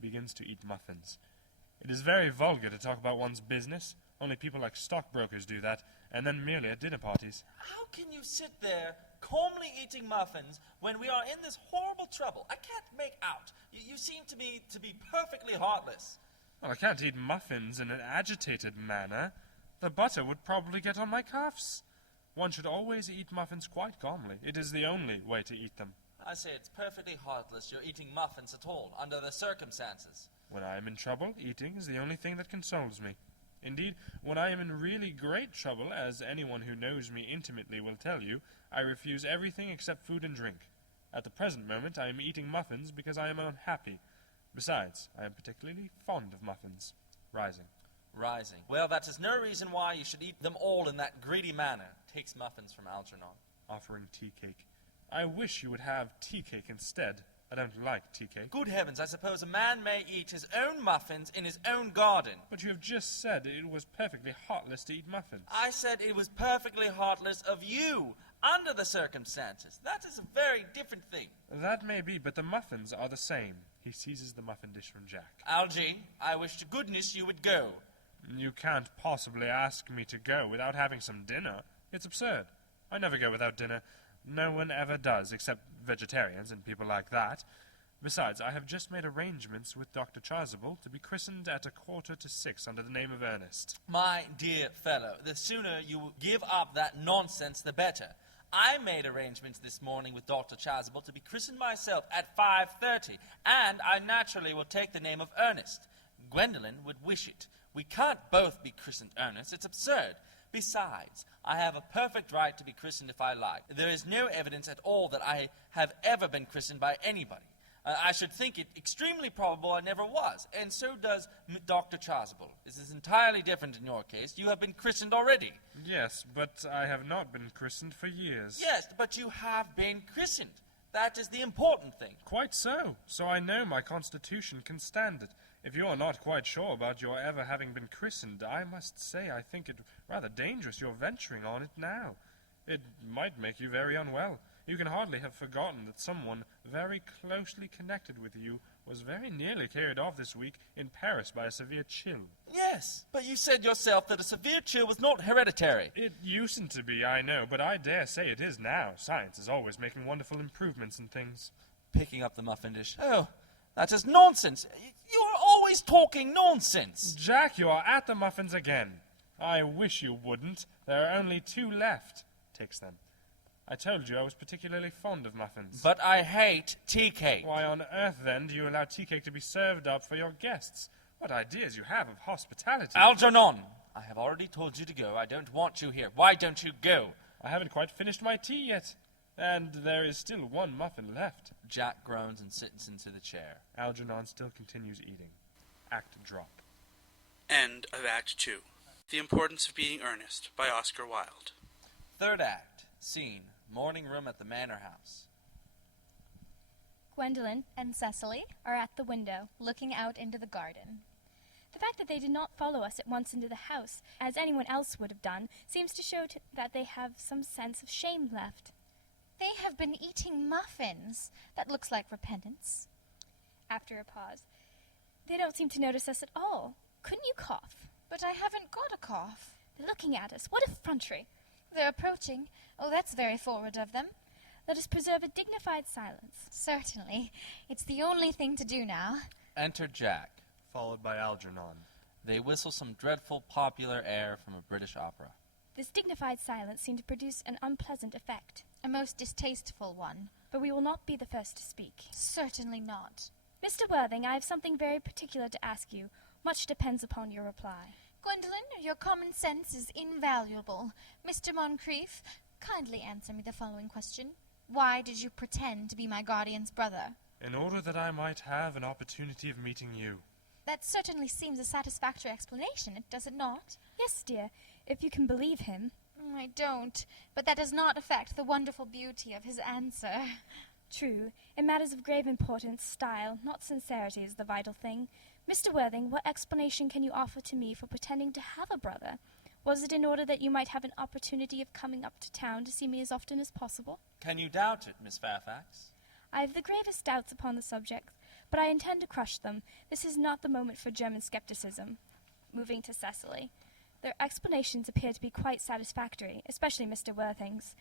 Begins to eat muffins. It is very vulgar to talk about one's business. Only people like stockbrokers do that, and then merely at dinner parties. How can you sit there calmly eating muffins when we are in this horrible trouble? I can't make out. You seem to be perfectly heartless. Well, I can't eat muffins in an agitated manner. The butter would probably get on my cuffs. One should always eat muffins quite calmly. It is the only way to eat them. I say it's perfectly heartless you're eating muffins at all, under the circumstances. When I am in trouble, eating is the only thing that consoles me. Indeed, when I am in really great trouble, as anyone who knows me intimately will tell you, I refuse everything except food and drink. At the present moment, I am eating muffins because I am unhappy. Besides, I am particularly fond of muffins. Rising. Rising. Well, that is no reason why you should eat them all in that greedy manner. Takes muffins from Algernon. Offering tea cake. I wish you would have tea cake instead. I don't like tea cake. Good heavens, I suppose a man may eat his own muffins in his own garden. But you have just said it was perfectly heartless to eat muffins. I said it was perfectly heartless of you, under the circumstances. That is a very different thing. That may be, but the muffins are the same. He seizes the muffin dish from Jack. Algy, I wish to goodness you would go. You can't possibly ask me to go without having some dinner. It's absurd. I never go without dinner. No one ever does, except vegetarians and people like that. Besides, I have just made arrangements with Dr. Chasuble to be christened at 5:45 under the name of Ernest. My dear fellow, the sooner you give up that nonsense, the better. I made arrangements this morning with Dr. Chasuble to be christened myself at 5:30, and I naturally will take the name of Ernest. Gwendolen would wish it. We can't both be christened Ernest. It's absurd. Besides, I have a perfect right to be christened if I like. There is no evidence at all that I have ever been christened by anybody. I should think it extremely probable I never was, and so does Dr. Chasuble. This is entirely different in your case. You have been christened already. Yes, but I have not been christened for years. Yes, but you have been christened. That is the important thing. Quite so. So I know my constitution can stand it. If you are not quite sure about your ever having been christened, I must say I think it rather dangerous you're venturing on it now. It might make you very unwell. You can hardly have forgotten that someone very closely connected with you was very nearly carried off this week in Paris by a severe chill. Yes, but you said yourself that a severe chill was not hereditary. It used to be, I know, but I dare say it is now. Science is always making wonderful improvements in things. Picking up the muffin dish. Oh, that is nonsense. You are always talking nonsense. Jack, you are at the muffins again. I wish you wouldn't. There are only 2 left. Takes them. I told you I was particularly fond of muffins. But I hate tea cake. Why on earth, then, do you allow tea cake to be served up for your guests? What ideas you have of hospitality. Algernon, I have already told you to go. I don't want you here. Why don't you go? I haven't quite finished my tea yet. And there is still 1 muffin left. Jack groans and sits into the chair. Algernon still continues eating. Act drop. End of Act 2. The Importance of Being Earnest by Oscar Wilde. Third act. Scene. Morning room at the manor house. Gwendolen And Cecily are at the window. looking out into the garden. The fact that they did not follow us at once into the house, as anyone else would have done, seems to show that they have some sense of shame left. They have been eating muffins. That looks like repentance. After a pause, they don't seem to notice us at all. Couldn't you cough? But I haven't got a cough. They're looking at us. What effrontery! They're approaching. Oh, that's very forward of them. Let us preserve a dignified silence. Certainly. It's the only thing to do now. Enter Jack. Followed by Algernon. They whistle some dreadful popular air from a British opera. This dignified silence seemed to produce an unpleasant effect. A most distasteful one. But we will not be the first to speak. Certainly not. Mr. Worthing, I have something very particular to ask you. Much depends upon your reply. Gwendolen, your common sense is invaluable. Mr. Moncrieff, kindly answer me the following question. Why did you pretend to be my guardian's brother? In order that I might have an opportunity of meeting you. That certainly seems a satisfactory explanation, does it not? Yes, dear, if you can believe him. I don't, but that does not affect the wonderful beauty of his answer. True. In matters of grave importance, style, not sincerity, is the vital thing. Mr. Worthing, what explanation can you offer to me for pretending to have a brother? Was it in order that you might have an opportunity of coming up to town to see me as often as possible? Can you doubt it, Miss Fairfax? I have the gravest doubts upon the subject, but I intend to crush them. This is not the moment for German skepticism. Moving to Cecily. Their explanations appear to be quite satisfactory, especially Mr. Worthing's.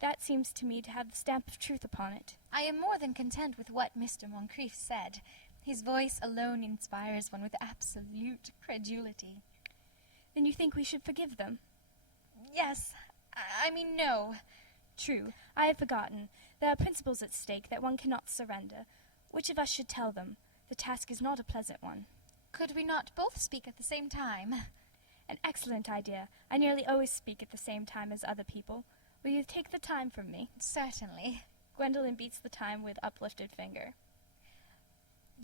That seems to me to have the stamp of truth upon it. I am more than content with what Mr. Moncrieff said. His voice alone inspires one with absolute credulity. Then you think we should forgive them? Yes, I mean no. True, I have forgotten. There are principles at stake that one cannot surrender. Which of us should tell them? The task is not a pleasant one. Could we not both speak at the same time? An excellent idea. I nearly always speak at the same time as other people. Will you take the time from me? Certainly. Gwendolen beats the time with uplifted finger.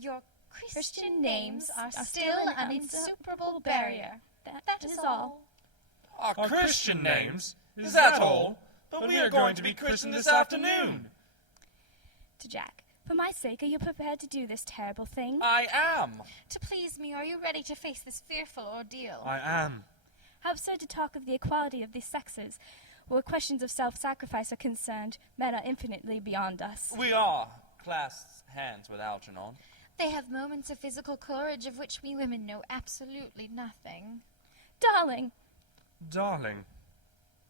Your Christian names are still an insuperable barrier. That is all. Our Christian names? Is that all? But we are going to be christened this afternoon. To Jack. For my sake, are you prepared to do this terrible thing? I am. To please me, are you ready to face this fearful ordeal? I am. How absurd to talk of the equality of the sexes. Where questions of self-sacrifice are concerned, men are infinitely beyond us. We are. Clasped hands with Algernon. They have moments of physical courage of which we women know absolutely nothing. Darling! Darling.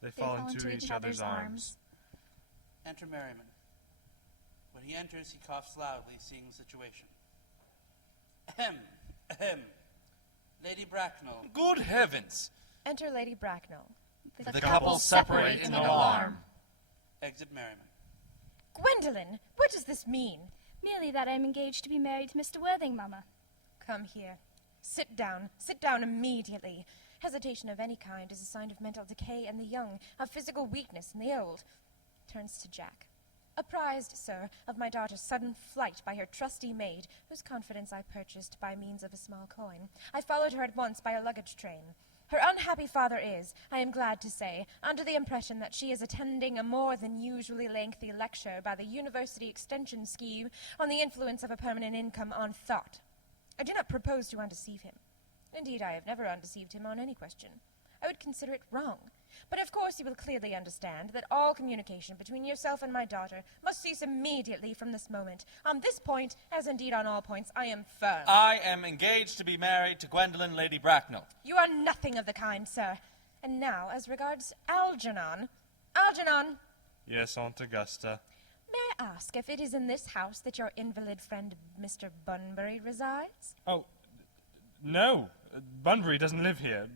They They fall into each other's arms. Enter Merriman. When he enters, he coughs loudly, seeing the situation. Ahem, ahem. Lady Bracknell. Good heavens! Enter Lady Bracknell. The couple separate in alarm. Exit Merriman. Gwendolen, what does this mean? Merely that I am engaged to be married to Mr. Worthing, Mamma. Come here. Sit down. Sit down immediately. Hesitation of any kind is a sign of mental decay in the young, of physical weakness in the old. Turns to Jack. Apprised, sir, of my daughter's sudden flight by her trusty maid, whose confidence I purchased by means of a small coin, I followed her at once by a luggage train. Her unhappy father is, I am glad to say, under the impression that she is attending a more than usually lengthy lecture by the University Extension Scheme on the influence of a permanent income on thought. I do not propose to undeceive him. Indeed, I have never undeceived him on any question. I would consider it wrong. But of course you will clearly understand that all communication between yourself and my daughter must cease immediately from this moment. On this point, as indeed on all points, I am firm. I am engaged to be married to Gwendolen, Lady Bracknell. You are nothing of the kind, sir. And now, as regards Algernon. Algernon! Yes, Aunt Augusta. May I ask if it is in this house that your invalid friend Mr. Bunbury resides? Oh, no. Bunbury doesn't live here.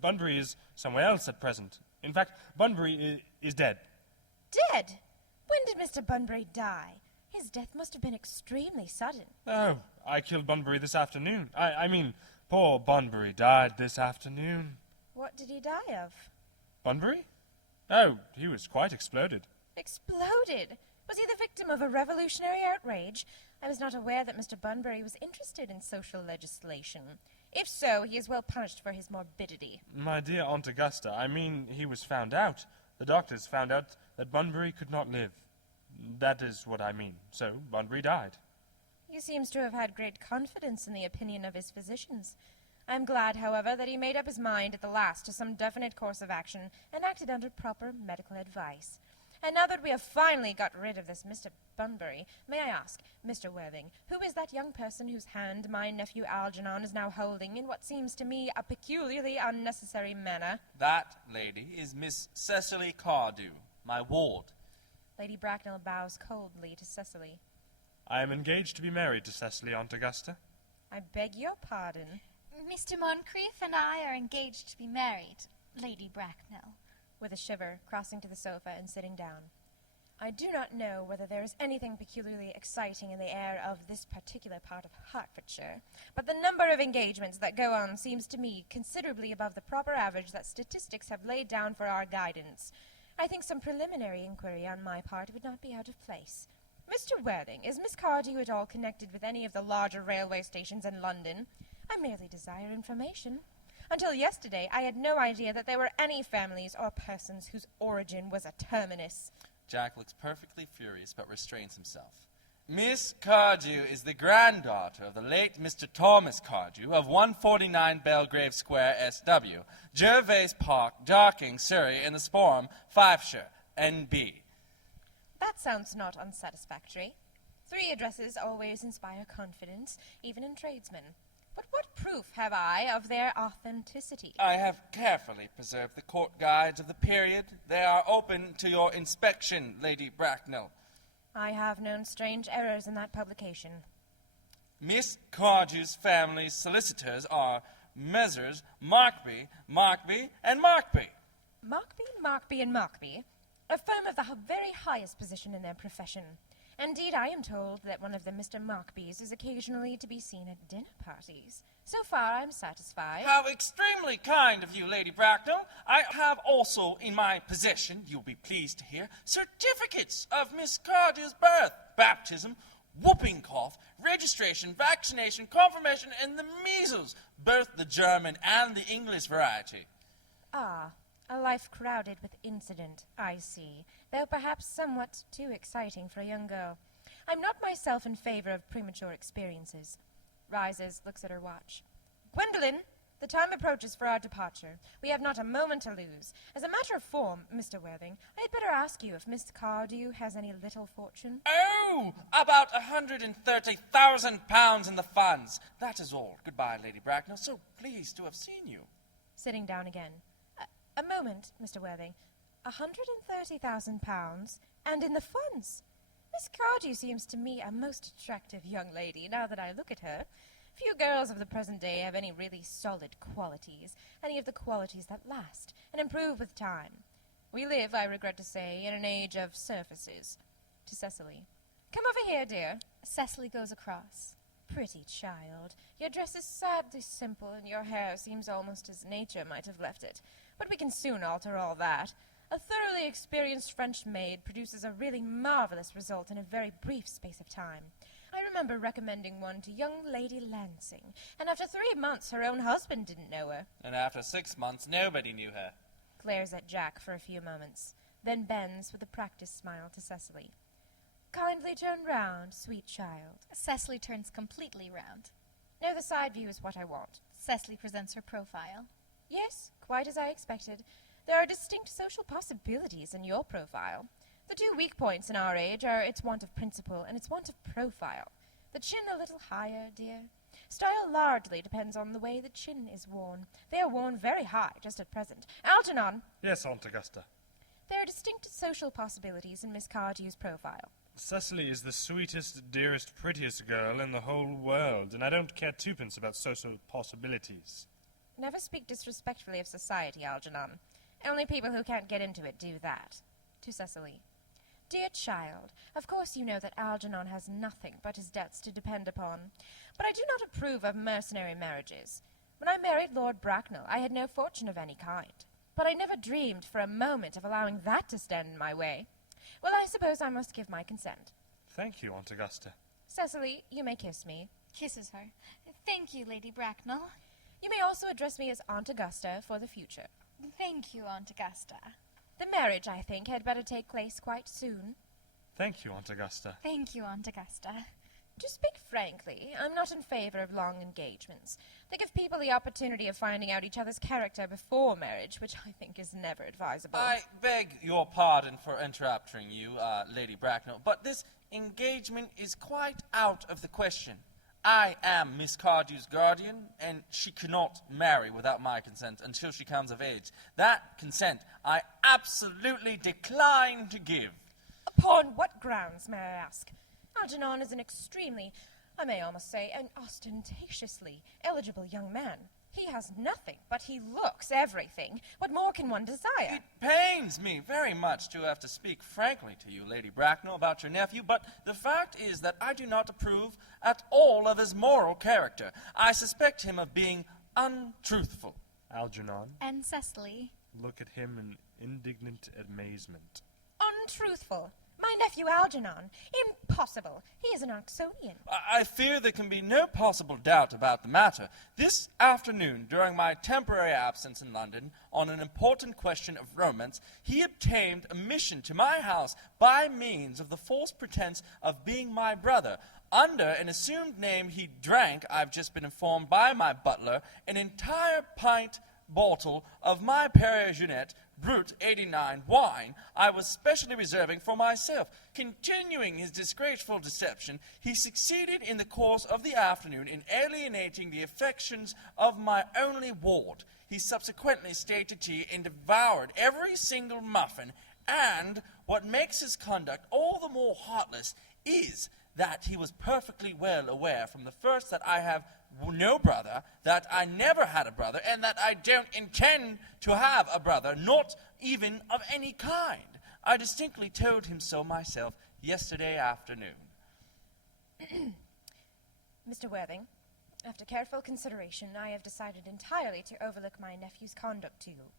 Bunbury is somewhere else at present. In fact, Bunbury is dead. Dead? When did Mr. Bunbury die? His death must have been extremely sudden. Oh, I killed Bunbury this afternoon. I mean, poor Bunbury died this afternoon. What did he die of? Bunbury? Oh, he was quite exploded. Exploded? Was he the victim of a revolutionary outrage? I was not aware that Mr. Bunbury was interested in social legislation. If so, he is well punished for his morbidity. My dear Aunt Augusta, I mean, he was found out. The doctors found out that Bunbury could not live. That is what I mean. So, Bunbury died. He seems to have had great confidence in the opinion of his physicians. I am glad, however, that he made up his mind at the last to some definite course of action and acted under proper medical advice. And now that we have finally got rid of this Mr. Bunbury, may I ask, Mr. Worthing, who is that young person whose hand my nephew Algernon is now holding in what seems to me a peculiarly unnecessary manner? That lady is Miss Cecily Cardew, my ward. Lady Bracknell bows coldly to Cecily. I am engaged to be married to Cecily, Aunt Augusta. I beg your pardon. Mr. Moncrieff and I are engaged to be married, Lady Bracknell. With a shiver, crossing to the sofa and sitting down. I do not know whether there is anything peculiarly exciting in the air of this particular part of Hertfordshire, but the number of engagements that go on seems to me considerably above the proper average that statistics have laid down for our guidance. I think some preliminary inquiry on my part would not be out of place. Mr. Worthing, is Miss Cardew at all connected with any of the larger railway stations in London? I merely desire information. Until yesterday, I had no idea that there were any families or persons whose origin was a terminus. Jack looks perfectly furious, but restrains himself. Miss Cardew is the granddaughter of the late Mr. Thomas Cardew of 149 Belgrave Square, SW, Gervais Park, Dorking, Surrey, in the Sporham, Fifeshire, NB. That sounds not unsatisfactory. 3 addresses always inspire confidence, even in tradesmen. But what proof have I of their authenticity? I have carefully preserved the court guides of the period. They are open to your inspection, Lady Bracknell. I have known strange errors in that publication. Miss Cardew's family's solicitors are Messrs. Markby, and Markby. Markby, and Markby, a firm of the very highest position in their profession. Indeed, I am told that one of them, Mr. Markby's, is occasionally to be seen at dinner parties. So far, I'm satisfied. How extremely kind of you, Lady Bracknell. I have also in my possession, you'll be pleased to hear, certificates of Miss Cardew's birth, baptism, whooping cough, registration, vaccination, confirmation, and the measles, both the German and the English variety. Ah, a life crowded with incident, I see, though perhaps somewhat too exciting for a young girl. I'm not myself in favor of premature experiences. Rises, looks at her watch. Gwendolen, the time approaches for our departure. We have not a moment to lose. As a matter of form, Mr. Worthing, I had better ask you if Miss Cardew has any little fortune. Oh, about £130,000 in the funds. That is all. Goodbye, Lady Bracknell. So pleased to have seen you. Sitting down again. A moment, Mr. Worthing. £130,000, and in the funds. Miss Cardew seems to me a most attractive young lady, now that I look at her. Few girls of the present day have any really solid qualities, any of the qualities that last, and improve with time. We live, I regret to say, in an age of surfaces. To Cecily. Come over here, dear. Cecily goes across. Pretty child. Your dress is sadly simple, and your hair seems almost as nature might have left it. But we can soon alter all that. A thoroughly experienced French maid produces a really marvelous result in a very brief space of time. I remember recommending one to young Lady Lansing, and after 3 months her own husband didn't know her. And after 6 months, nobody knew her. Glares at Jack for a few moments, then bends with a practised smile to Cecily. Kindly turn round, sweet child. Cecily turns completely round. No, the side view is what I want. Cecily presents her profile. Yes, quite as I expected. There are distinct social possibilities in your profile. The two weak points in our age are its want of principle and its want of profile. The chin a little higher, dear. Style largely depends on the way the chin is worn. They are worn very high, just at present. Algernon! Yes, Aunt Augusta. There are distinct social possibilities in Miss Cardew's profile. Cecily is the sweetest, dearest, prettiest girl in the whole world, and I don't care twopence about social possibilities. Never speak disrespectfully of society, Algernon. Only people who can't get into it do that. To Cecily. Dear child, of course you know that Algernon has nothing but his debts to depend upon. But I do not approve of mercenary marriages. When I married Lord Bracknell, I had no fortune of any kind. But I never dreamed for a moment of allowing that to stand in my way. Well, I suppose I must give my consent. Thank you, Aunt Augusta. Cecily, you may kiss me. Kisses her. Thank you, Lady Bracknell. You may also address me as Aunt Augusta for the future. Thank you, Aunt Augusta. The marriage, I think, had better take place quite soon. Thank you, Aunt Augusta. Thank you, Aunt Augusta. To speak frankly, I'm not in favor of long engagements. They give people the opportunity of finding out each other's character before marriage, which I think is never advisable. I beg your pardon for interrupting you, Lady Bracknell, but this engagement is quite out of the question. I am Miss Cardew's guardian, and she cannot marry without my consent until she comes of age. That consent I absolutely decline to give. Upon what grounds, may I ask? Algernon is an extremely, I may almost say, an ostentatiously eligible young man. He has nothing, but he looks everything. What more can one desire? It pains me very much to have to speak frankly to you, Lady Bracknell, about your nephew, but the fact is that I do not approve at all of his moral character. I suspect him of being untruthful. Algernon, And Cecily. look at him in indignant amazement. Untruthful. My nephew Algernon. Impossible. He is an Oxonian. I fear there can be no possible doubt about the matter. This afternoon, during my temporary absence in London, on an important question of romance, he obtained a mission to my house by means of the false pretense of being my brother. Under an assumed name, he drank, I've just been informed by my butler, an entire pint bottle of my Perrier-Junette Brut 89 wine I was specially reserving for myself. Continuing his disgraceful deception, he succeeded in the course of the afternoon in alienating the affections of my only ward. He subsequently stayed to tea and devoured every single muffin, and what makes his conduct all the more heartless is that he was perfectly well aware from the first that I have no brother, that I never had a brother, and that I don't intend to have a brother, not even of any kind. I distinctly told him so myself yesterday afternoon. Mr. Worthing, after careful consideration, I have decided entirely to overlook my nephew's conduct to you.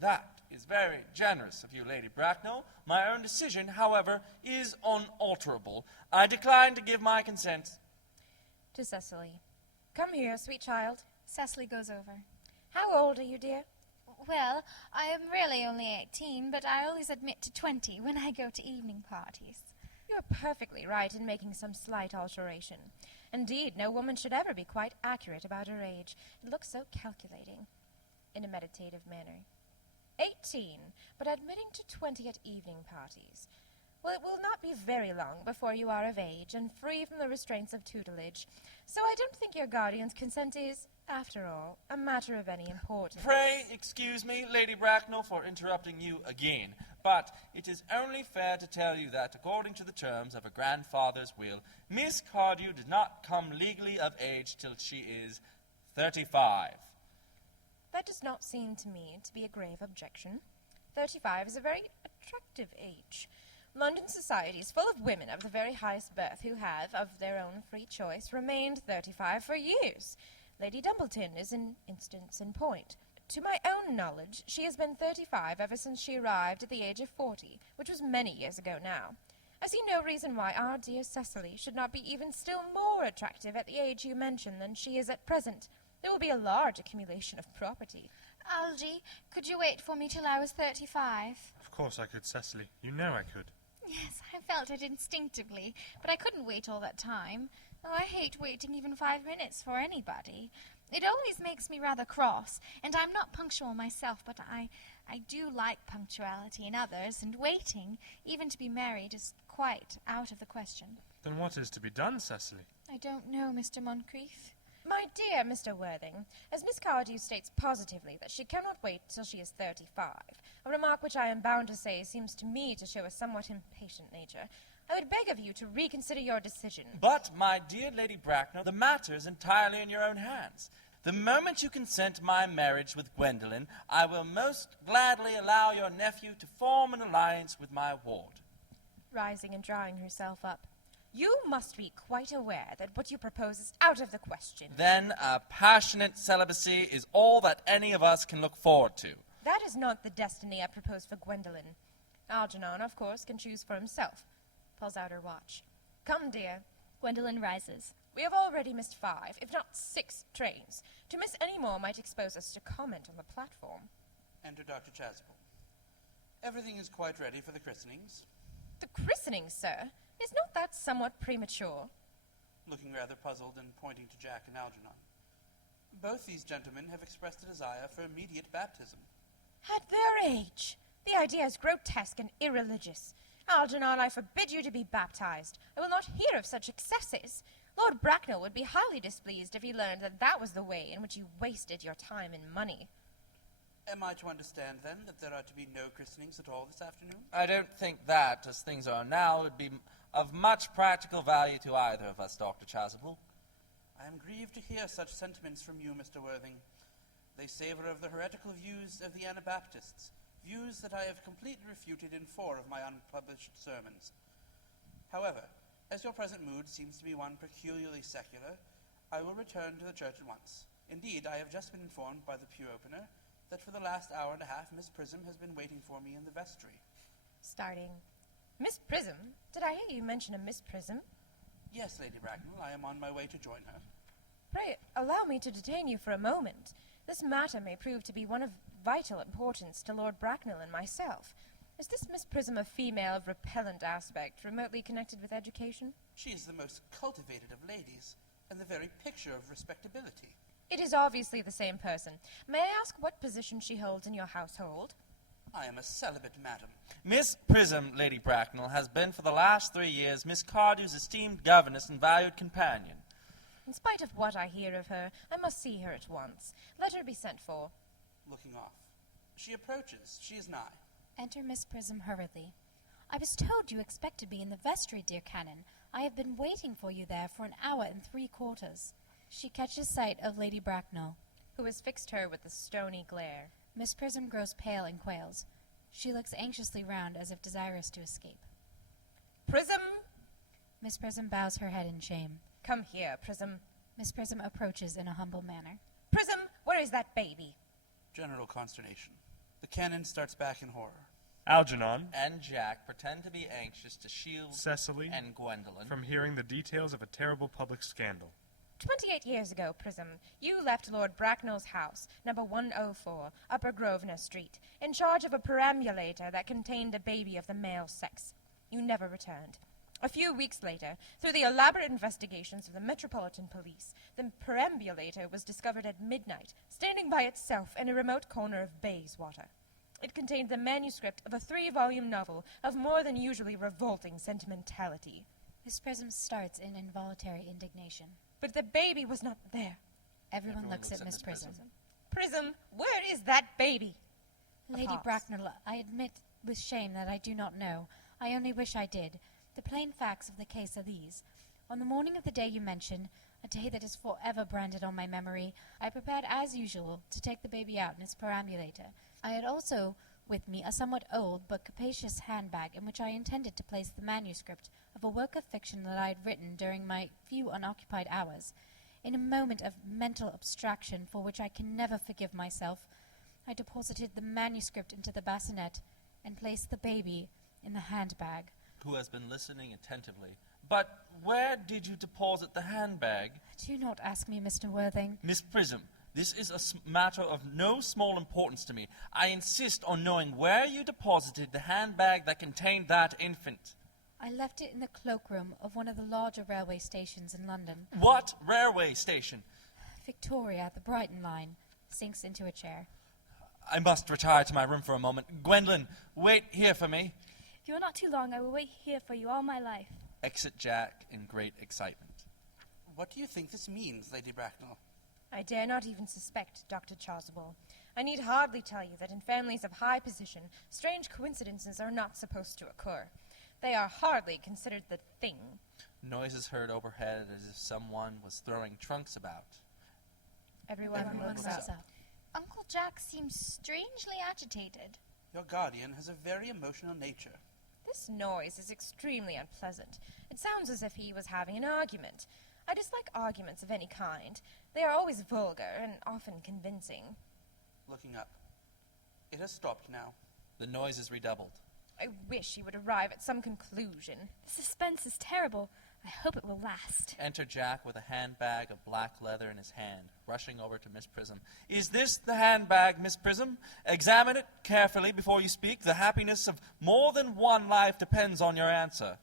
That is very generous of you, Lady Bracknell. My own decision, however, is unalterable. I decline to give my consent. To Cecily. Come here, sweet child. Cecily goes over. How old are you, dear? Well, I am really only 18, but I always admit to 20 when I go to evening parties. You are perfectly right in making some slight alteration. Indeed, no woman should ever be quite accurate about her age. It looks so calculating. In a meditative manner. 18, but admitting to 20 at evening parties. Well, it will not be very long before you are of age and free from the restraints of tutelage, so I don't think your guardian's consent is, after all, a matter of any importance. Pray excuse me, Lady Bracknell, for interrupting you again, but it is only fair to tell you that, according to the terms of her grandfather's will, Miss Cardew did not come legally of age till she is 35. That does not seem to me to be a grave objection. 35 is a very attractive age. London society is full of women of the very highest birth who have, of their own free choice, remained 35 for years. Lady Dumbleton is an instance in point. To my own knowledge, she has been 35 ever since she arrived at the age of 40, which was many years ago now. I see no reason why our dear Cecily should not be even still more attractive at the age you mention than she is at present. There will be a large accumulation of property. Algy, could you wait for me till I was 35? Of course I could, Cecily. You know I could. Yes, I felt it instinctively, but I couldn't wait all that time. Oh, I hate waiting even 5 minutes for anybody. It always makes me rather cross, and I'm not punctual myself, but I do like punctuality in others, and waiting, even to be married, is quite out of the question. Then what is to be done, Cecily? I don't know, Mr. Moncrieff. My dear Mr. Worthing, as Miss Cardew states positively that she cannot wait till she is 35, a remark which I am bound to say seems to me to show a somewhat impatient nature, I would beg of you to reconsider your decision. But, my dear Lady Bracknell, the matter is entirely in your own hands. The moment you consent to my marriage with Gwendolen, I will most gladly allow your nephew to form an alliance with my ward. Rising and drawing herself up. You must be quite aware that what you propose is out of the question. Then a passionate celibacy is all that any of us can look forward to. That is not the destiny I propose for Gwendolen. Algernon, of course, can choose for himself. Pulls out her watch. Come, dear. Gwendolen rises. We have already missed 5, if not 6, trains. To miss any more might expose us to comment on the platform. Enter Dr. Chasuble. Everything is quite ready for the christenings. The christening, sir? Is not that somewhat premature? Looking rather puzzled and pointing to Jack and Algernon. Both these gentlemen have expressed a desire for immediate baptism. At their age! The idea is grotesque and irreligious. Algernon, I forbid you to be baptized. I will not hear of such excesses. Lord Bracknell would be highly displeased if he learned that that was the way in which you wasted your time and money. Am I to understand, then, that there are to be no christenings at all this afternoon? I don't think that, as things are now, would be of much practical value to either of us, Dr. Chasuble. I am grieved to hear such sentiments from you, Mr. Worthing. They savor of the heretical views of the Anabaptists, views that I have completely refuted in 4 of my unpublished sermons. However, as your present mood seems to be one peculiarly secular, I will return to the church at once. Indeed, I have just been informed by the pew opener that for the last hour and a half Miss Prism has been waiting for me in the vestry. Starting. Miss Prism? Did I hear you mention a Miss Prism? Yes, Lady Bracknell, I am on my way to join her. Pray, allow me to detain you for a moment. This matter may prove to be one of vital importance to Lord Bracknell and myself. Is this Miss Prism a female of repellent aspect, remotely connected with education? She is the most cultivated of ladies, and the very picture of respectability. It is obviously the same person. May I ask what position she holds in your household? I am a celibate, madam. Miss Prism, Lady Bracknell, has been for the last 3 years Miss Cardew's esteemed governess and valued companion. In spite of what I hear of her, I must see her at once. Let her be sent for. Looking off. She approaches. She is nigh. Enter Miss Prism hurriedly. I was told you expect to be in the vestry, dear Canon. I have been waiting for you there for 1 hour and 3/4. She catches sight of Lady Bracknell, who has fixed her with a stony glare. Miss Prism grows pale and quails. She looks anxiously round as if desirous to escape. Prism! Miss Prism bows her head in shame. Come here, Prism. Miss Prism approaches in a humble manner. Prism, where is that baby? General consternation. The Canon starts back in horror. Algernon And Jack pretend to be anxious to shield Cecily and Gwendolen from hearing the details of a terrible public scandal. 28 years ago, Prism, you left Lord Bracknell's house, number 104, Upper Grosvenor Street, in charge of a perambulator that contained a baby of the male sex. You never returned. A few weeks later, through the elaborate investigations of the Metropolitan Police, the perambulator was discovered at midnight, standing by itself in a remote corner of Bayswater. It contained the manuscript of a 3-volume novel of more than usually revolting sentimentality. Miss Prism starts in involuntary indignation. But the baby was not there. Everyone looks at Miss Prism. Prism, where is that baby? Lady pause. Bracknell, I admit with shame that I do not know. I only wish I did. The plain facts of the case are these. On the morning of the day you mention, a day that is forever branded on my memory, I prepared as usual to take the baby out in its perambulator. I had also with me a somewhat old but capacious handbag in which I intended to place the manuscript of a work of fiction that I had written during my few unoccupied hours. In a moment of mental abstraction for which I can never forgive myself, I deposited the manuscript into the bassinet and placed the baby in the handbag. who has been listening attentively. But where did you deposit the handbag? Do not ask me, Mr. Worthing. Miss Prism, this is a matter of no small importance to me. I insist on knowing where you deposited the handbag that contained that infant. I left it in the cloakroom of one of the larger railway stations in London. What railway station? Victoria, the Brighton line, sinks into a chair. I must retire to my room for a moment. Gwendolen, wait here for me. If you are not too long, I will wait here for you all my life. Exit Jack in great excitement. What do you think this means, Lady Bracknell? I dare not even suspect, Dr. Chasuble. I need hardly tell you that in families of high position, strange coincidences are not supposed to occur. They are hardly considered the thing. Noises heard overhead as if someone was throwing trunks about. Everyone looks up. Uncle Jack seems strangely agitated. Your guardian has a very emotional nature. This noise is extremely unpleasant. It sounds as if he was having an argument. I dislike arguments of any kind. They are always vulgar and often convincing. Looking up. It has stopped now. The noise is redoubled. I wish he would arrive at some conclusion. The suspense is terrible. I hope it will last. Enter Jack with a handbag of black leather in his hand, rushing over to Miss Prism. Is this the handbag, Miss Prism? Examine it carefully before you speak. The happiness of more than one life depends on your answer.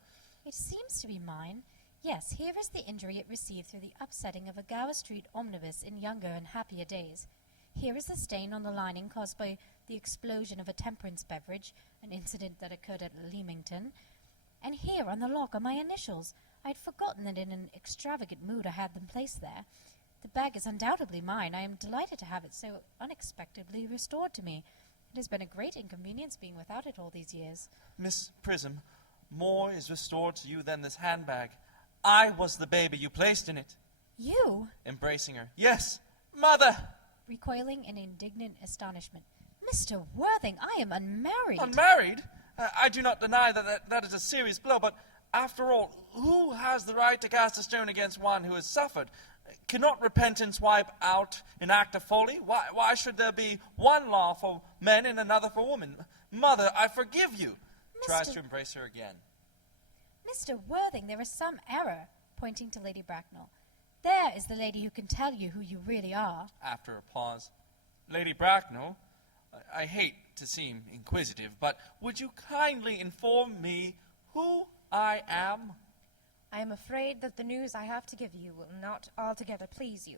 It seems to be mine. Yes, here is the injury it received through the upsetting of a Gower Street omnibus in younger and happier days. Here is the stain on the lining caused by the explosion of a temperance beverage, an incident that occurred at Leamington. And here on the lock are my initials. I had forgotten that in an extravagant mood I had them placed there. The bag is undoubtedly mine. I am delighted to have it so unexpectedly restored to me. It has been a great inconvenience being without it all these years. Miss Prism, more is restored to you than this handbag. I was the baby you placed in it. You? Embracing her. Yes, Mother! Recoiling in indignant astonishment. Mr. Worthing, I am unmarried. Unmarried? I do not deny that is a serious blow, but after all, who has the right to cast a stone against one who has suffered? Cannot repentance wipe out an act of folly? Why should there be one law for men and another for women? Mother, I forgive you. Tries to embrace her again. Mr. Worthing, there is some error, pointing to Lady Bracknell. There is the lady who can tell you who you really are. After a pause. Lady Bracknell, I hate to seem inquisitive, but would you kindly inform me who I am? I am afraid that the news I have to give you will not altogether please you.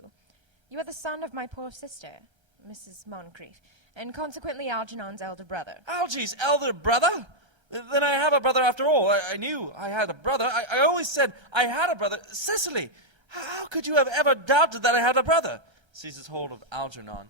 You are the son of my poor sister, Mrs. Moncrieff, and consequently Algernon's elder brother. Algy's elder brother? Then I have a brother after all. I knew I had a brother. I always said I had a brother. Cecily, how could you have ever doubted that I had a brother? Seizes hold of Algernon.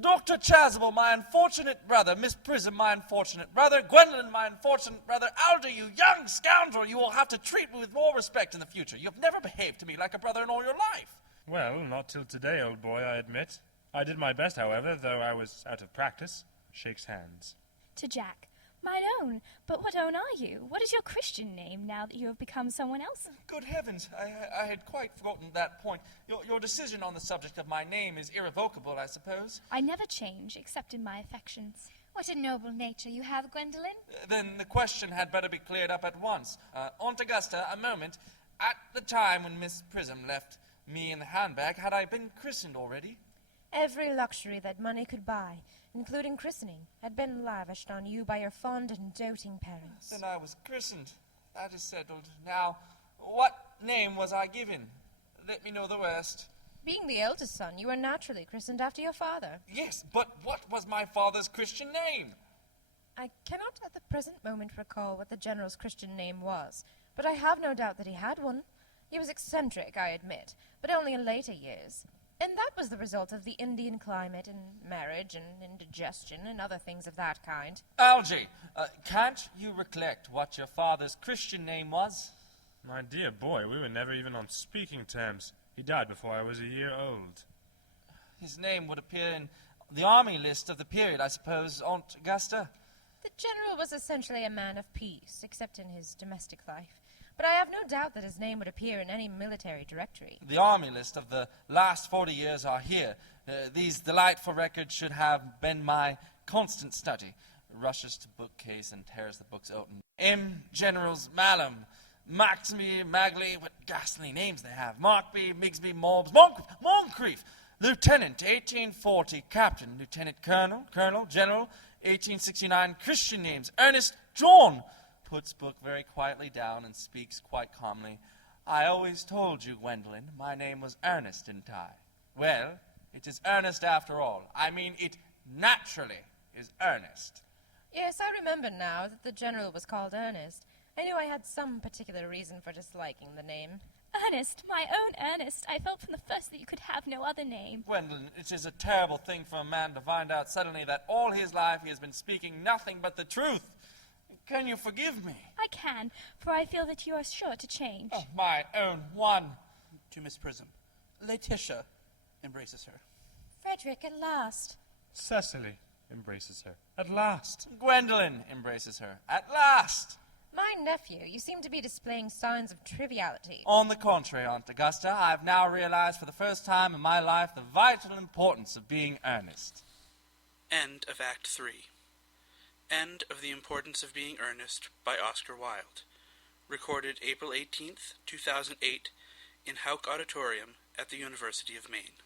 Dr. Chasuble, my unfortunate brother. Miss Prism, my unfortunate brother. Gwendolen, my unfortunate brother. Alger, you young scoundrel, you will have to treat me with more respect in the future. You have never behaved to me like a brother in all your life. Well, not till today, old boy, I admit. I did my best, however, though I was out of practice. Shakes hands. To Jack. Mine own. But what own are you? What is your Christian name now that you have become someone else? Good heavens, I had quite forgotten that point. Your decision on the subject of my name is irrevocable, I suppose. I never change, except in my affections. What a noble nature you have, Gwendolen. Then the question had better be cleared up at once. Aunt Augusta, a moment. At the time when Miss Prism left me in the handbag, had I been christened already? Every luxury that money could buy, including christening, had been lavished on you by your fond and doting parents. Then I was christened. That is settled. Now, what name was I given? Let me know the rest. Being the eldest son, you were naturally christened after your father. Yes, but what was my father's Christian name? I cannot at the present moment recall what the general's Christian name was, but I have no doubt that he had one. He was eccentric, I admit, but only in later years. And that was the result of the Indian climate and marriage and indigestion and other things of that kind. Algy, can't you recollect what your father's Christian name was? My dear boy, we were never even on speaking terms. He died before I was a year old. His name would appear in the army list of the period, I suppose, Aunt Augusta. The general was essentially a man of peace, except in his domestic life. But I have no doubt that his name would appear in any military directory. The army list of the last 40 years are here. These delightful records should have been my constant study. Rushes to bookcase and tears the books open. M. Generals Malum, Maximy, Magley, what ghastly names they have. Markby, Migsby, Morbs, Moncrieff, Lieutenant, 1840, Captain, Lieutenant Colonel, Colonel, General, 1869, Christian names, Ernest, John. Puts book very quietly down and speaks quite calmly. I always told you, Gwendolen, my name was Ernest, didn't I? Well, it is Ernest after all. I mean, it naturally is Ernest. Yes, I remember now that the general was called Ernest. I knew I had some particular reason for disliking the name. Ernest, my own Ernest, I felt from the first that you could have no other name. Gwendolen, it is a terrible thing for a man to find out suddenly that all his life he has been speaking nothing but the truth. Can you forgive me? I can, for I feel that you are sure to change. Oh, my own one. To Miss Prism. Laetitia embraces her. Frederick, at last. Cecily embraces her. At last. Gwendolen embraces her. At last. My nephew, you seem to be displaying signs of triviality. On the contrary, Aunt Augusta, I have now realized for the first time in my life the vital importance of being earnest. End of Act 3. End of The Importance of Being Earnest by Oscar Wilde. Recorded April 18th, 2008, in Houck Auditorium at the University of Maine.